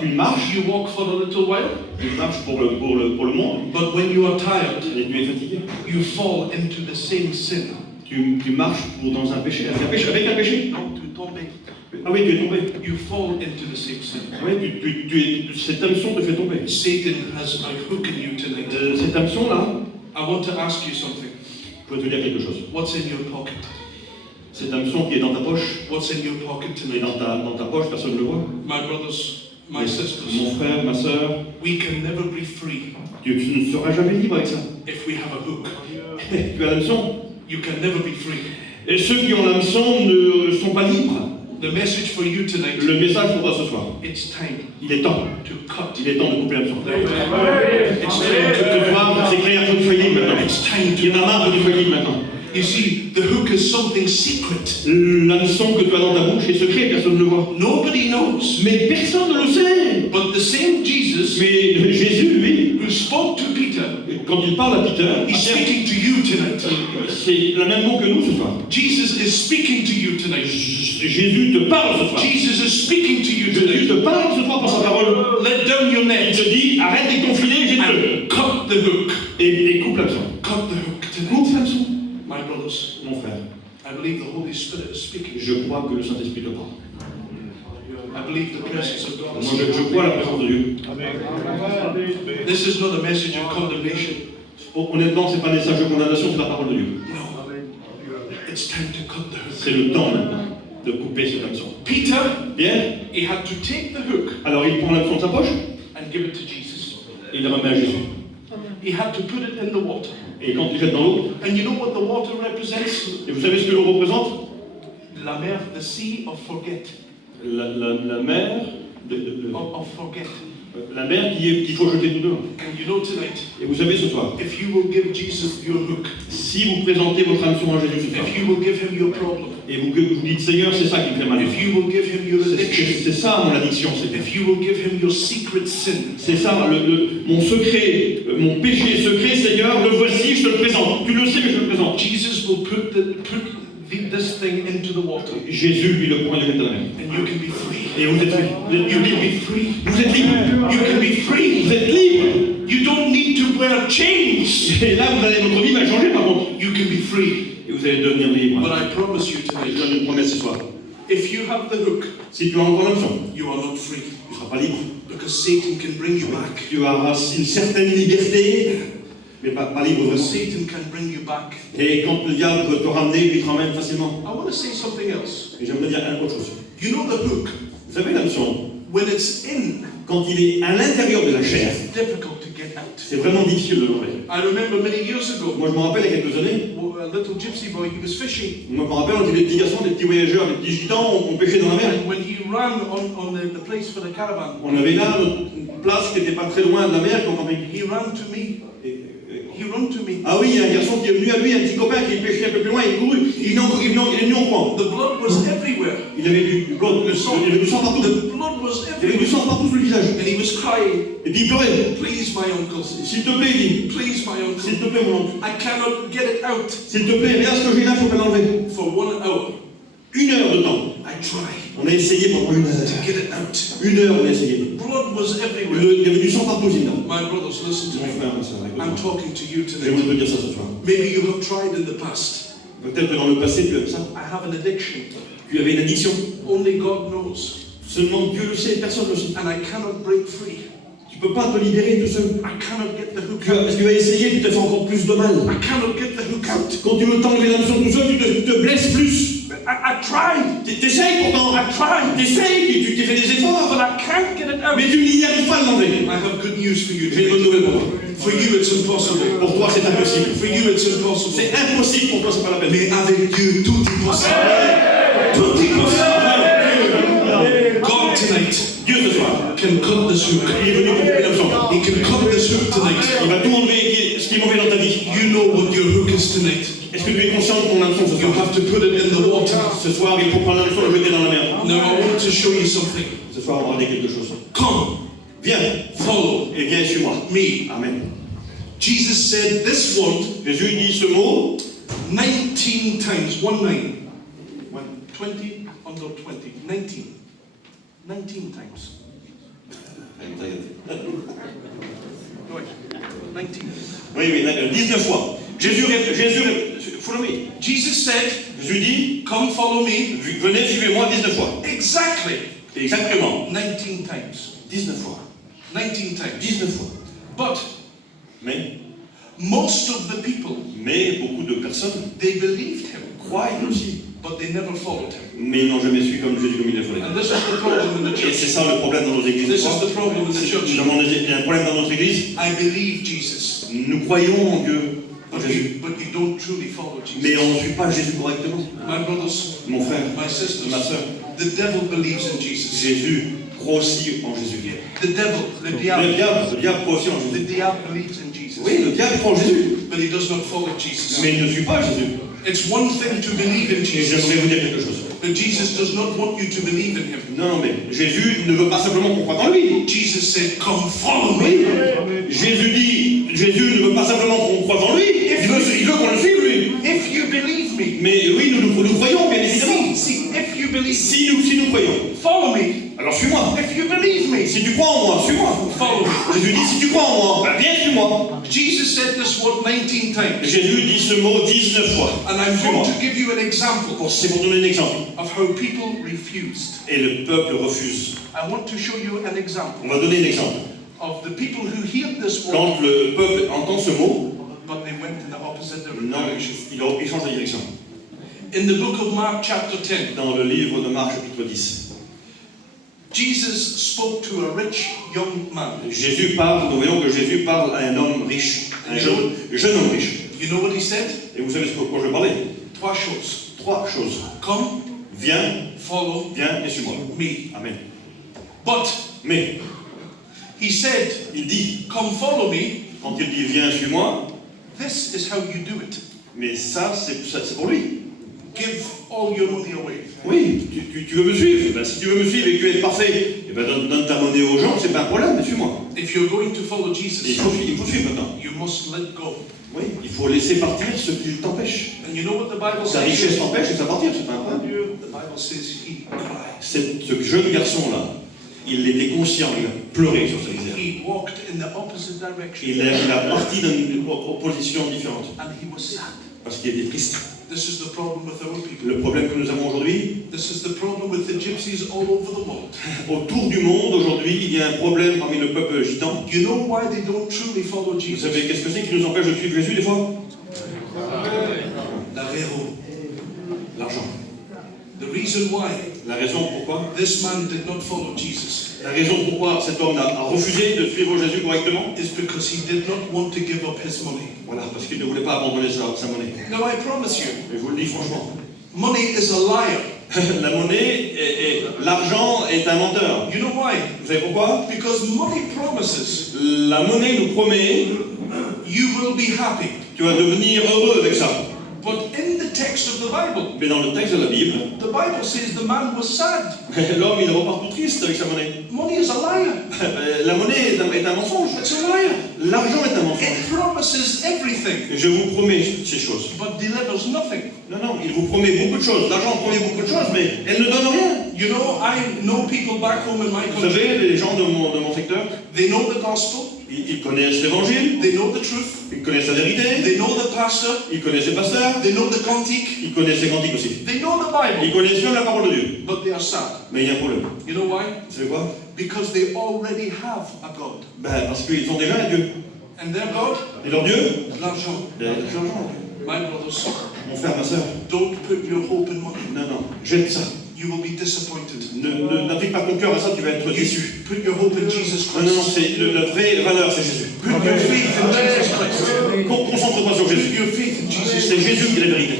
Tu marches. You walk for a little while. Tu marches pour le monde. But when you are tired, Et tu es fatigué. you fall into the same sin. Tu marches dans un péché. Avec un péché. Non, tu tombes. Ah oui, tu es tombé. You fall into the same sin. Oui, cet hameçon te fait tomber. Satan has a hook in you tonight. Cet hameçon-là, I want to ask you something. je peux te dire quelque chose. What's in your pocket? Cet hameçon qui est dans ta poche, What's in your pocket il est tonight? dans ta poche, personne ne le voit. My brothers, my sisters, Mon frère, ma soeur, we can never be free tu ne seras jamais libre avec ça. if we have a hook. Tu as l'hameçon. You can never be free. Et ceux qui ont l'hameçon ne sont pas libres. The message for you tonight, Le message pour toi ce soir, it's time il est temps. to cut. Il est temps de couper l'hameçon. It's time to Ce soir, c'est clair, il faut que tu sois libre maintenant. It's time Il y en a to. marre que tu sois libre maintenant. You see, the hook is something secret. L'hameçon que tu as dans ta bouche est secret, personne ne le voit. Nobody knows. Mais personne ne le sait. But the same Jesus Mais Jésus, lui, who spoke to Peter, quand il parle à Peter, he's speaking to you tonight. c'est le même mot que nous ce soir. Jesus is speaking to you tonight. Jésus te parle ce soir. Jesus is speaking to you Jésus tonight. te parle ce soir par sa parole. Let down your Il net te dit, arrête avec ton filet, jette-le. and cut the hook. Et coupe l'hameçon. Cut the hook Coupe tonight. l'hameçon. My brothers, Mon frère, I believe the Holy Spirit is speaking. je crois que le Saint-Esprit te parle. I believe the presence of God is Moi, je speaking. crois la présence de Dieu. This is not a message of condemnation. Honnêtement, c'est pas un message de condamnation, c'est la parole de Dieu. No. It's time to cut the hook. C'est le temps maintenant de couper cet hameçon. Peter, Bien. he had to take the hook Alors il prend l'hameçon de sa poche and give it to Jesus. et il le remet à Jésus. He had to put it in the water. Et quand il jette dans l'eau, And you know what the water represents? et vous savez ce que l'eau représente? La mer, the sea of forget. La mer, Of forget. la mer qu'il faut jeter tout dehors. And you know tonight, Et vous savez ce soir, if you will give Jesus your hook, si vous présentez votre hameçon à Jésus ce soir, if you will give him your problem, et vous dites Seigneur, c'est ça qui me fait mal. if you will give him your addiction, C'est ça mon addiction, Seigneur. if you will give him your secret sin, C'est ça, mon secret, mon péché secret, Seigneur, le voici, je te le présente. Tu le sais, mais je te le présente. Jesus will put this thing into the water. Jésus, lui, le prend et le met dans la mer. And you can be free. Et vous êtes libre. You can be free. Vous êtes libre. You can be free. Vous êtes libre. You don't need to wear chains. Et là, votre vie va changer par contre. You can be free. Et vous allez devenir libre. But I promise you Je tonight, donne une promesse ce soir. if you have the hook, Si tu as encore l'option, you are not free. tu ne seras pas libre. Because Satan can bring you back. Tu auras une certaine liberté, mais pas libre vraiment. Satan can bring you back. Et quand le diable peut te ramener, lui te ramène facilement. I want to say something else. Et j'aimerais dire autre chose. You know the hook, Vous savez l'option, when it's in, quand il est à l'intérieur de la chair, it's difficult to get out. c'est vraiment difficile de l'enlever. I remember many years ago, Moi je me rappelle il y a quelques années, a little gypsy boy, he was fishing. moi je me rappelle, on était des petits garçons, des petits voyageurs, des petits gitans, on pêchait dans la mer. And when he ran on the place for the caravan, On avait là une place qui n'était pas très loin de la mer. he ran to me. He ran to me. Ah oui, il y a un garçon qui est venu à lui, un petit copain qui pêchait un peu plus loin, il courut, il est venu en courant. The blood was everywhere. Il avait du blood, il y avait du sang partout. The blood was Il y avait du everywhere. sang partout sur le visage. And he was crying, Et puis il pleurait. please my uncle, S'il te plaît, il dit. please my S'il uncle, te plaît, mon oncle. I cannot get it out. S'il te plaît, regarde ce que j'ai là, il faut me l'enlever. For 1 hour, 1 heure de temps. I tried On a essayé pendant 1 heure. to get it out. 1 heure, on a essayé. Blood was everywhere. Il y avait du sang partout, Zina. My brothers, listen to Mon me. frère, ma soeur, I'm écoute-moi. talking to you Je vais vous tonight. dire ça ce soir. Maybe you have tried in the past. Peut-être que dans le passé, tu as ça. I have an addiction. Tu avais une addiction. Only God knows. Seulement Dieu le sait, personne ne le sait. And I cannot break free. Tu ne peux pas te libérer tout seul. I cannot get the hook Parce out. que tu as essayé, tu te fais encore plus de mal. I cannot get the hook out. Quand tu veux t'enlever l'addiction tout seul, tu te blesses plus. I tried. T'essayes pourtant. I tried. T'essayes, tu t'es fait des efforts. But I can't get it out. Mais tu n'y arrives pas à l'enlever. I have good news for you J'ai une bonne today. nouvelle pour toi. For you, it's impossible. Pour toi, c'est impossible. For you, it's impossible. C'est impossible pour toi, c'est pas la peine. Mais avec Dieu, tout est possible. Tout est possible. God tonight Dieu ce soir, can cut this hook. il est venu pour couper l'absent. He can cut this hook tonight. Il va tout enlever ce qui est mauvais dans ta vie. You know what your hook is tonight. Est-ce que tu es conscient de ton absence ce You soir? have to put it in the water. Ce soir, il faut prendre l'absent et le jeter dans la mer. Now I want to show you something. Ce soir, on va regarder quelque chose. Come, Viens, follow et viens sur moi. me. Amen. Jesus said this word Jésus dit ce mot 19 times. 19. 20 under 20. 19. 19 times. Right. 19. Oui, 19 fois. Jésus, follow me. Jesus said, Jésus dit, come follow me. venez, suivez-moi 19 fois. Exactly. Exactement. 19 times. 19 fois. 19 times. 19 fois. But Mais most of the people, beaucoup de personnes they believed him, croient aussi. but they never followed him. Mais ils n'ont jamais su comme Jésus comme il le fallait. And this is the problem in the Et church. c'est ça le problème dans nos églises. This is the problem in the church. Il y a un problème dans notre église. I believe Jesus, Nous croyons en Dieu, en but Jésus, you don't truly follow mais Jesus. on ne suit pas Jésus correctement. My brothers, Mon frère, my sisters, ma soeur, the devil believes in Jesus. Jésus croit aussi en Jésus. The devil, the Le diablo, diable croit aussi en the Jésus. diablo believes in Jesus, Oui, le diable croit en Jésus, but he does not follow Jesus. mais il ne suit pas Jésus. It's one thing to believe in Et Jesus, j'aimerais vous dire quelque chose. but Jesus does not want you to believe in him. Non, mais Jésus ne veut pas simplement qu'on croie en lui. Jesus said, come follow me. Oui. Jésus ne veut pas simplement qu'on croie en lui. Il veut qu'on le suive lui. If you believe me, Mais oui, nous croyons, bien évidemment. see, if you believe me, Si nous croyons, follow me. alors suis-moi. If you believe me, Si tu crois en moi, suis-moi. follow me. Jésus dit, si tu crois en moi, ben viens, suis-moi. Jesus said this word 19 times. Jésus dit ce mot 19 fois. And I'm Suis-moi. going to give you an example C'est pour donner un exemple. of how people refused. Et le peuple refuse. I want to show you an example On va donner un exemple. of the people who heard this word, Quand le peuple entend ce mot, but they went in the opposite non, direction. il change de direction. In the book of Mark chapter 10, Dans le livre de Marc chapitre 10, Jesus spoke to a rich young man. Jésus parle, nous voyons que Jésus parle à un homme riche, un jeune homme riche. You know what he said? Et vous savez ce quoi je parlais? 3 choses. 3 choses. Come, Viens, follow viens et suis-moi. me. Amen. But Mais, he said, il dit, come follow me, quand il dit viens, suis-moi, this is how you do it. mais ça, c'est pour lui. give all your money away. Oui, tu veux me suivre. Ben, si tu veux me suivre et que tu es parfait, eh ben, donne ta monnaie aux gens, c'est pas un problème, mais suis-moi. If you're going to follow Et Jesus, il faut suivre maintenant. you must let go. Oui, il faut laisser partir ce qui t'empêche. And you know what the Bible Ta says? richesse t'empêche, c'est ça partir, c'est pas un problème. The Bible says he cried. Ce jeune garçon-là, il était conscient, il a pleuré sur sa misère. He walked in the opposite direction. Il a parti dans une opposition différente, And he was sad. parce qu'il était triste. This is the problem with our people. Le problème que nous avons aujourd'hui, This is the problem with the gypsies all over the world. autour du monde, aujourd'hui, il y a un problème parmi le peuple gitan. You know why they don't truly follow Vous Jesus? savez, qu'est-ce que c'est qui nous empêche de suivre Jésus des fois? La raison. L'argent. The reason why La raison pourquoi? this man did not follow Jesus La raison pourquoi cet homme a refusé de suivre Jésus correctement? is because he did not want to give up his money. Voilà, parce qu'il ne voulait pas abandonner sa monnaie. Now I promise you, Et je vous le dis franchement, money is a liar. la monnaie, l'argent est un menteur. You know why? Vous savez pourquoi? Because money promises La monnaie nous promet, you will be happy. tu vas devenir heureux avec ça. But in the text of the Bible, Mais dans le texte de la Bible, the Bible says the man was sad. l'homme il repart tout triste avec sa monnaie. Money is a liar. La monnaie est un mensonge. It's a liar. L'argent est un mensonge. It promises everything, Et je vous promets ces choses. but delivers nothing. Non, il vous promet beaucoup de choses. L'argent promet beaucoup de choses, mais elle ne donne rien. You know, I know people back home in my Vous country. savez, les gens de mon secteur, They know the gospel. ils connaissent l'évangile, They know the truth. ils connaissent la vérité, They know the pastor. ils connaissent les pasteurs, They know the cantique. ils connaissent les cantiques aussi. They know the Ils Bible, connaissent même la parole de Dieu. but they are sad. Mais il y a un problème. You know why? Vous savez quoi? Because they already have a God. Ben, parce qu'ils ont déjà un Dieu. And their God? Et leur Dieu? L'argent. L'argent. My brothers, Mon frère, ma soeur, don't put your hope in money. non, jette ça. You will be disappointed. N'applique pas ton cœur à ça, tu vas être déçu. Put your hope in Jesus Non, Christ. c'est la vraie valeur, c'est Jésus. Put your faith in Jesus Christ. Concentre-toi sur Put Jésus. your faith in Jesus C'est Christ. Jésus qui est la vérité.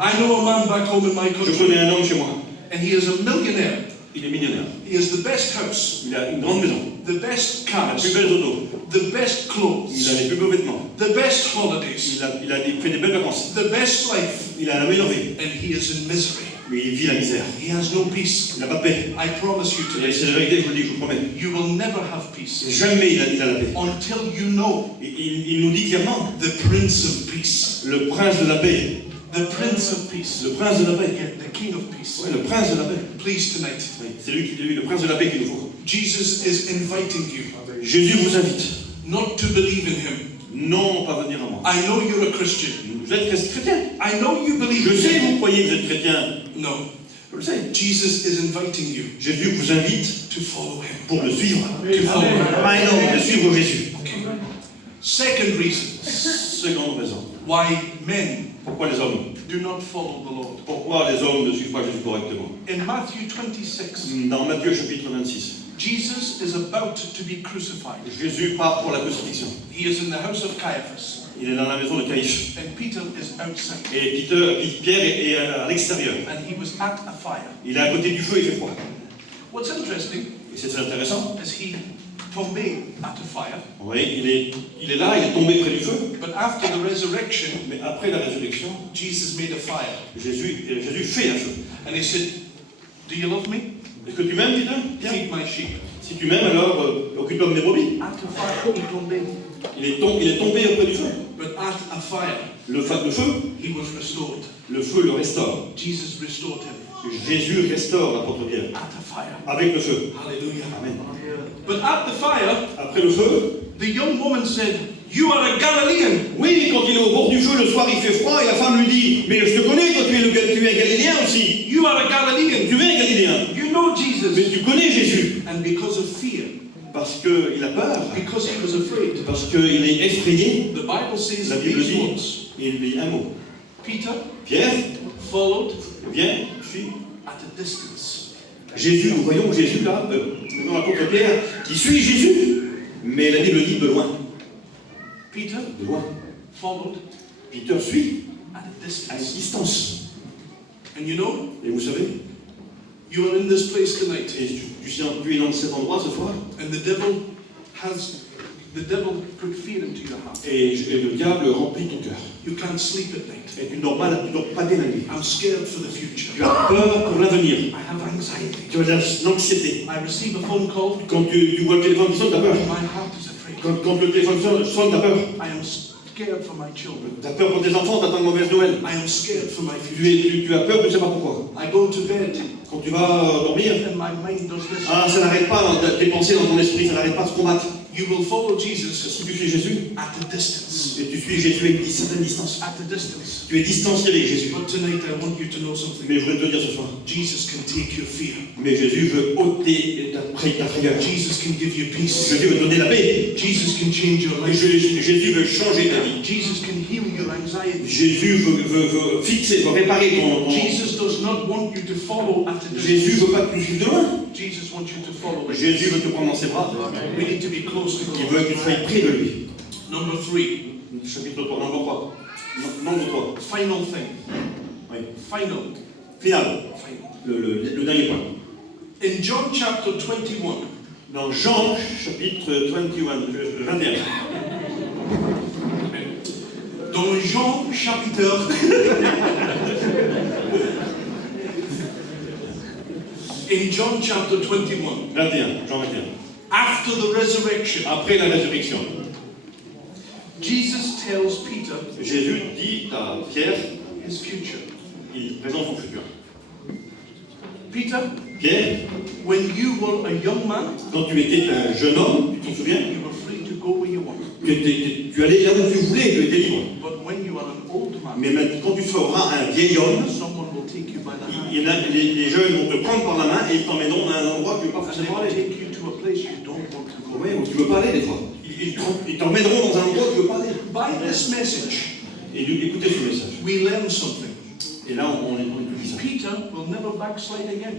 I know a man back home in my Je country, connais un homme chez moi. and he is a millionaire. Il est millionnaire. He has the best house, Il a une grande maison. the best Il a les plus cars, belles autos. the best clothes, Il a les plus beaux vêtements. the best holidays, Il fait des belles vacances. the best life, Il a la meilleure vie. and he is in misery. Mais il vit la misère. He has no peace. Il n'a pas de paix. I promise you Et today, c'est la vérité, je vous le dis, je vous promets. you will never have peace Jamais il a la paix. until you know Et il nous dit clairement, the Prince of Peace. le prince de la paix. The Prince of Peace. Le prince de la paix. Yeah, the King of Peace. Ouais, le prince de la paix. Please tonight, Oui, c'est lui, le prince de la paix qu'il nous faut. Jesus is inviting you Jésus vous invite. not to believe in him. Non, pas venir à moi. I know you're a Christian. Vous êtes chrétien. I know you believe Je in sais, him. vous croyez que vous êtes chrétien. No. Je le sais. Jesus is inviting you Jésus vous invite to follow him. pour le suivre. To follow him. Pas un homme, de suivre Jésus. Okay. Second reason Seconde raison. why men Pourquoi les hommes? do not follow the Lord. Pourquoi les hommes ne suivent pas Jésus correctement? In Matthew 26, Dans Matthieu chapitre 26, Jesus is about to be crucified. Jésus part pour la crucifixion. He is in the house of Caiaphas, Il est dans la maison de Caïphe. and Peter is outside, Et Pierre est à l'extérieur. and he was at a fire. Il est à côté du feu, il fait froid. What's interesting Et c'est très intéressant. is he tombé at a fire, Oui, il est là, il est tombé près du feu. but after the resurrection, Mais après la résurrection, Jesus made a fire, Jésus fait un feu. and he said, "Do you love me? Est-ce que tu m'aimes, Peter? Tiens. Feed my sheep." Si tu m'aimes, alors occupe-toi de mes brebis. At a fire, he tombé, Il est tombé auprès du feu. but at a fire, Le feu, he was restored. le feu le restaure. Jesus restored him Jésus restaure l'apôtre Pierre at a fire. avec le feu. Hallelujah. Amen. But at the fire, Après le feu, the young woman said, "You are a Galilean." oui, quand il est au bord du feu, le soir il fait froid et la femme lui dit, mais je te connais, toi tu es Galiléen aussi. You are a Galilean. Tu es Galiléen. You know Mais Jesus. tu connais Jésus. And because of fear, Parce qu'il a peur, because he was afraid, parce qu'il est effrayé. the Bible says La Bible these dit, words. il dit un mot. Peter Pierre, followed viens, suis. at a distance. Jésus, nous voyons Jésus là, nous l'apôtre Pierre, qui suit Jésus. Mais la Bible dit de loin. Peter De loin. followed Peter suit at a à une distance. distance. And you know, Et vous savez, you are in this place tonight, et tu es dans cet endroit ce soir, and the devil has The devil put fear into your heart. Et le diable remplit ton cœur. You can't sleep at night. Et tu dors pas bien la nuit. I'm scared for the future. Tu as peur pour l'avenir. I have anxiety. Tu as de l'anxiété. I receive a phone call. Quand tu vois le téléphone qui sonne, tu as peur. My heart is afraid. Quand le téléphone sonne, tu as peur. I am scared for my children. Tu as peur pour tes enfants, tu attends une mauvaise nouvelle. I am scared for my future. Tu as peur, tu ne sais pas pourquoi. I go to bed Quand tu vas dormir, and my mind does this. ça n'arrête pas, tes pensées dans ton esprit, ça n'arrête pas de se combattre. You will follow Jesus Si tu suis Jésus, at a distance. et tu suis Jésus avec une certaine distance. At a distance. Tu es distancié avec Jésus. But tonight I want you to know something. Mais je voudrais te dire ce soir, Jesus can take your fear. mais Jésus veut ôter ta frayeur. Jesus can give you peace. Jésus veut te donner la paix. Jesus can change your life. Jésus veut changer ta vie. Jesus can heal your anxiety. Jésus veut fixer, veut réparer ton... Jesus does not want you to follow at a Jésus distance. veut pas que tu suives de loin. Jesus wants you to follow. Jésus veut te prendre dans ses bras. We need to be close to Il God. veut que tu sois près de lui. Number 3, Chapitre 3, nombre 3. Nombre 3. final thing. Oui. Final. Final. Final. Le dernier point. In John chapter 21, Dans Jean, chapitre 21, 21. dans Jean chapitre in John chapter 21, 21, Jean 21. after the resurrection, Après la résurrection, Jesus tells Peter Jésus dit à Pierre, his future. il présente son futur. Peter, Pierre, when you were a young man, quand tu étais un jeune homme, tu t'en souviens, you were free to go where you want. tu allais là où tu voulais, tu étais libre. But when you are an old man, Mais maintenant, quand tu seras un vieil homme, someone will take you by the hand il y en a, les jeunes vont te prendre par la main et ils t'emmèneront à un endroit que tu ne veux pas and they forcément will aller. take you to a place you don't want to go. Oui, où tu ne veux pas aller des fois. Ils t'emmèneront dans un endroit où tu ne veux pas aller. By this message, Et écoutez ce message. we learn something. Et là, on étudie ça. Peter will never backslide again.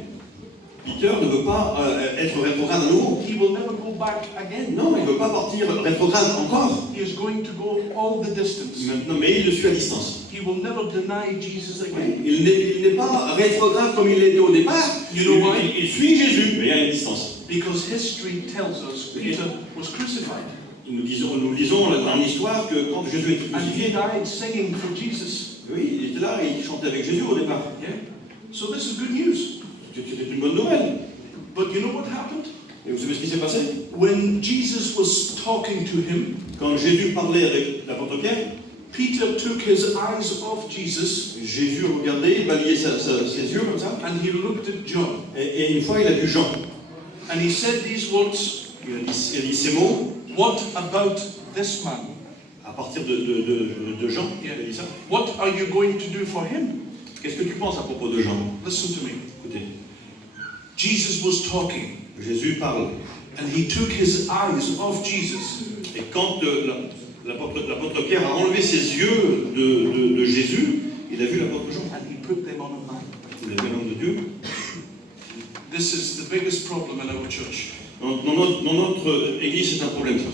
Peter ne veut pas être rétrograde à nouveau. He will never go back again. Non, il ne veut pas partir rétrograde encore. He is going to go all the distance. Maintenant, mais il le suit à distance. He will never deny Jesus Oui, again. il n'est pas rétrograde comme il l'était au départ. You know why? Il suit Jésus, mais à une distance. Because history tells us Peter was crucified. Nous lisons dans l'histoire que quand Jésus est And he crucifié, died singing for Jesus. oui, il était là et il chantait avec Jésus au départ. Yeah? So this is good news. C'était une bonne nouvelle. But you know what happened? Et vous savez ce qui s'est passé? When Jesus was talking to him, Quand Jésus parlait avec l'apôtre Pierre, Peter took his eyes off Jesus Jésus regardait, il balayait ses yeux comme ça. and he looked at John. Et une fois, il a vu Jean. And he said these words, Il a dit ces mots "What about this man? à partir de Jean. Il a dit ça. What are you going to do for him?" Qu'est-ce que tu penses à propos de Jean? Listen to me. Écoutez, Jesus was talking Jésus parle. and he took his eyes off Jesus. Et quand l'apôtre Pierre a enlevé ses yeux de Jésus, il a vu l'apôtre Jean. And he put them on a man. Il a vu l'homme de Dieu. This is the biggest problem in our church. Dans notre église, c'est un problème, ça.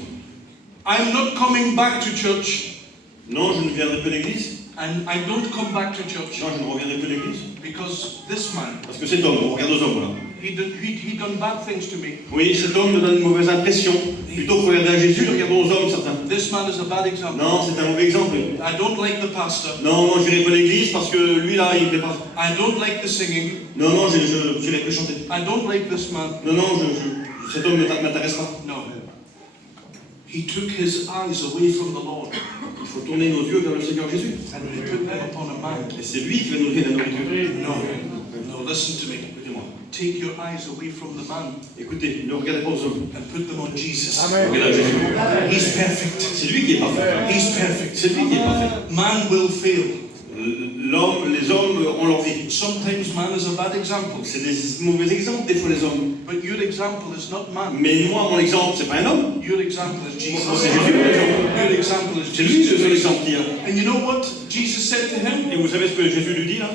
I'm not coming back to church, Non, je ne viendrai plus à l'église. and I don't come back to church Non, je ne reviendrai plus à l'église. because this man, Parce que cet homme, on regarde aux hommes, là. he done bad things to me. Oui, cet homme me donne une mauvaise impression. Plutôt que regarder à Jésus, regardons aux hommes, certains. This man is a bad example. Non, c'est un mauvais exemple. I don't like the pastor. Non, je n'irai pas à l'église parce que lui, là, il ne plaît pas. I don't like the singing. Non, je n'irai plus chanter. I don't like this man. Non, cet homme ne m'intéresse pas. No. He took his eyes away from the Lord Il faut tourner nos yeux vers le Seigneur Jésus. and he put them upon a man. Et c'est lui qui va nous donner la nourriture. No, listen to me. Écoutez-moi. Take your eyes away from the man Écoutez, ne regardez pas aux hommes. and put them on Jesus. Regardez à Jésus. He's perfect. C'est lui qui est parfait. He's perfect. C'est lui qui est parfait. Man will fail. Les hommes ont leur vie. Sometimes man is a bad example. C'est des mauvais exemples, des fois, les hommes. But your example is not man. Mais moi, mon exemple, c'est pas un homme. Your example is C'est Jesus. Jésus, mon exemple. Your example is C'est lui le Jesus. seul exemple qu'il y a. And you know what Jesus said to him? Et vous savez ce que Jésus lui dit là?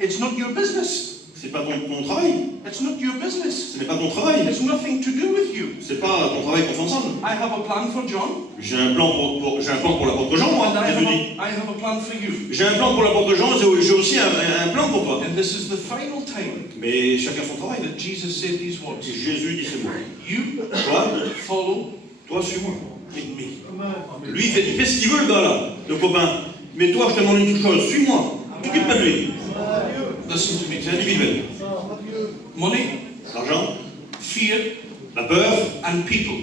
It's not your business. C'est pas ton travail. It's not your business. Ce n'est pas ton travail. It's nothing to do with you. C'est pas ton travail qu'on fait ensemble. I have a plan for John, J'ai un plan pour l'apôtre Jean, moi. and Jésus dit. I have a plan for you. J'ai un plan pour l'apôtre Jean, j'ai aussi un plan pour toi. And this is the final time Mais chacun son travail. that Jesus said these words. Et Jésus dit ces mots. You Toi, follow Toi, suis-moi. in me. Lui, il fait ce qu'il veut, le gars, là, le copain. Mais toi, je te demande une chose, suis-moi. Tu quittes pas de lui. Listen to me. C'est individuel. Money, L'argent, fear, la peur and people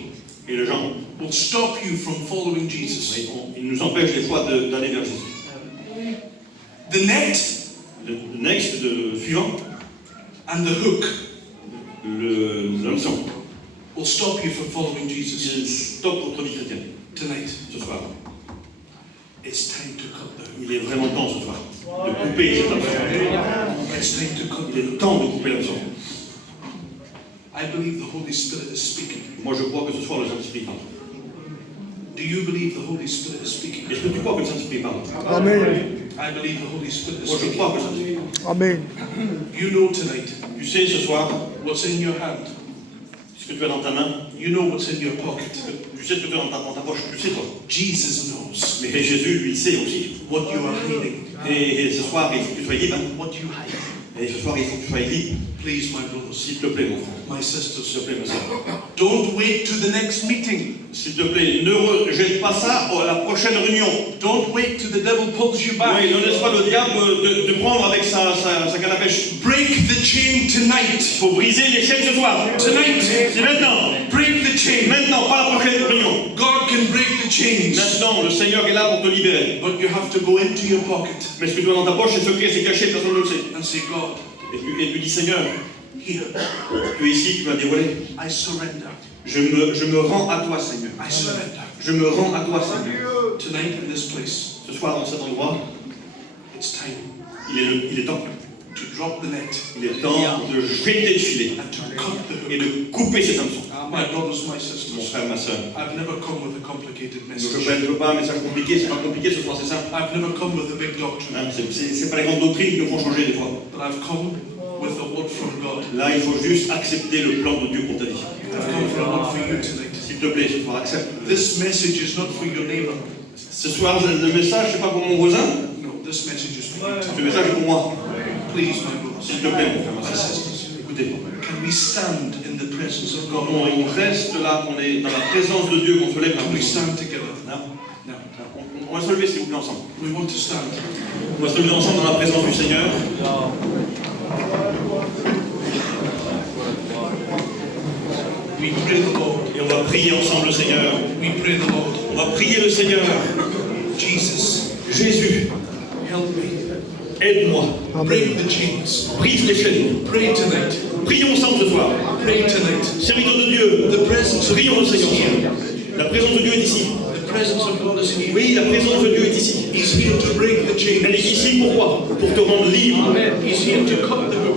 et le genre. will stop you from following Jesus. Il nous empêche des fois d'aller vers Jésus. The net Le next, le suivant, and the hook l'hameçon. will stop you from following Jesus. Il stoppe votre vie chrétienne Tonight, ce soir. it's time to cut the hook. Il est vraiment temps ce soir de couper cette hameçon. It's time to cut Il the est hook. temps de couper l'hameçon. I believe the Holy Spirit is speaking. Moi, je crois que ce soir, le Saint-Esprit parle. Do you believe the Holy Spirit is speaking? Est-ce que tu crois que le Saint-Esprit parle? Amen. I believe the Holy Spirit is Moi, je speaking. crois que le Saint-Esprit parle. Amen. You know tonight Tu sais ce soir what's in your hand. ce que tu as dans ta main. You know what's in your pocket. Tu sais ce que tu as dans ta poche. Tu sais, toi. Jesus knows Mais Jésus, lui, il sait aussi. what you are hiding, Et ce soir, il faut que tu sois libre. Hein. what you hide. Et ce soir, il faut que tu sois libre. Please, my brothers, S'il te plaît, mon frère. my S'il sisters, te plaît, ma soeur. don't wait to the next meeting. S'il te plaît, ne rejette pas ça à la prochaine réunion. Don't wait till the devil pulls you back. Oui, ne laisse pas le diable de prendre avec sa canne à pêche. Break the chain Il tonight. faut briser les chaînes ce soir. Tonight, C'est maintenant. break the chain. Maintenant, pas la prochaine réunion. God can break the chains, Maintenant, le Seigneur est là pour te libérer. but you have to go into your pocket Mais ce que tu as dans ta poche, c'est secret, c'est caché, personne ne le sait. and say, God, Et tu dis, Seigneur, here, tu es ici, tu m'as dévoilé. I surrender. Je me rends à toi, Seigneur. I surrender. Je me rends à toi, Seigneur. Tonight in this place, Ce soir, dans cet endroit, it's time il est temps. to drop the net Il est temps de jeter le filet and to cut the et hook. de couper cet hameçon. My brothers, my Mon sisters, frère, ma soeur. I've never come with a complicated Je message. ne veux pas un message compliqué, c'est pas compliqué ce soir, c'est simple. I've never come with a big doctrine, Hein, c'est pas les grandes doctrines qui nous font changer des fois. but I've come with a word from God. Là, il faut juste accepter le plan de Dieu pour ta vie. I've come with a word for you tonight. S'il te plaît, ce soir, accepte. This message is not for your neighbor. Ce soir, le message, c'est pas pour mon voisin, No, this message is for you ce tonight. message est pour moi. Please, my brothers, S'il te plaît, mon frère, ma my soeur. sisters, Écoutez, can we stand in the presence of quand God? on reste là, qu'on est dans la présence de Dieu, qu'on se lève, Can we stand together? Hein, Now, on va se lever, s'il vous plaît, ensemble. we want to stand. On va se lever ensemble dans la présence du Seigneur. We pray the Lord. Et on va prier ensemble le Seigneur. We pray the Lord. On va prier le Seigneur. Jesus, Jésus, help me. aide-moi. Break the chains. Brise les chaînes. Pray tonight. Prions ensemble ce soir. Pray tonight. Serviteurs de Dieu, The presence of prions God le is Seigneur. here. La présence de Dieu est ici. The presence of God is here. Oui, la présence de Dieu est ici. He's here to break the Elle est chains. ici pourquoi? Pour te rendre libre. He's here to cut the hook.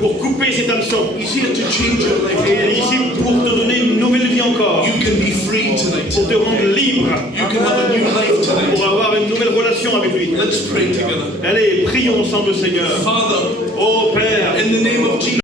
Pour couper cet hameçon. He's here to change your Et elle est life. ici pour te donner une nouvelle vie encore. You can be free tonight. Pour te rendre libre. You can have a new life tonight. Pour avoir une nouvelle relation avec lui. Let's pray together. Allez, prions ensemble le Seigneur. Father, Ô Père, in the name of Jesus.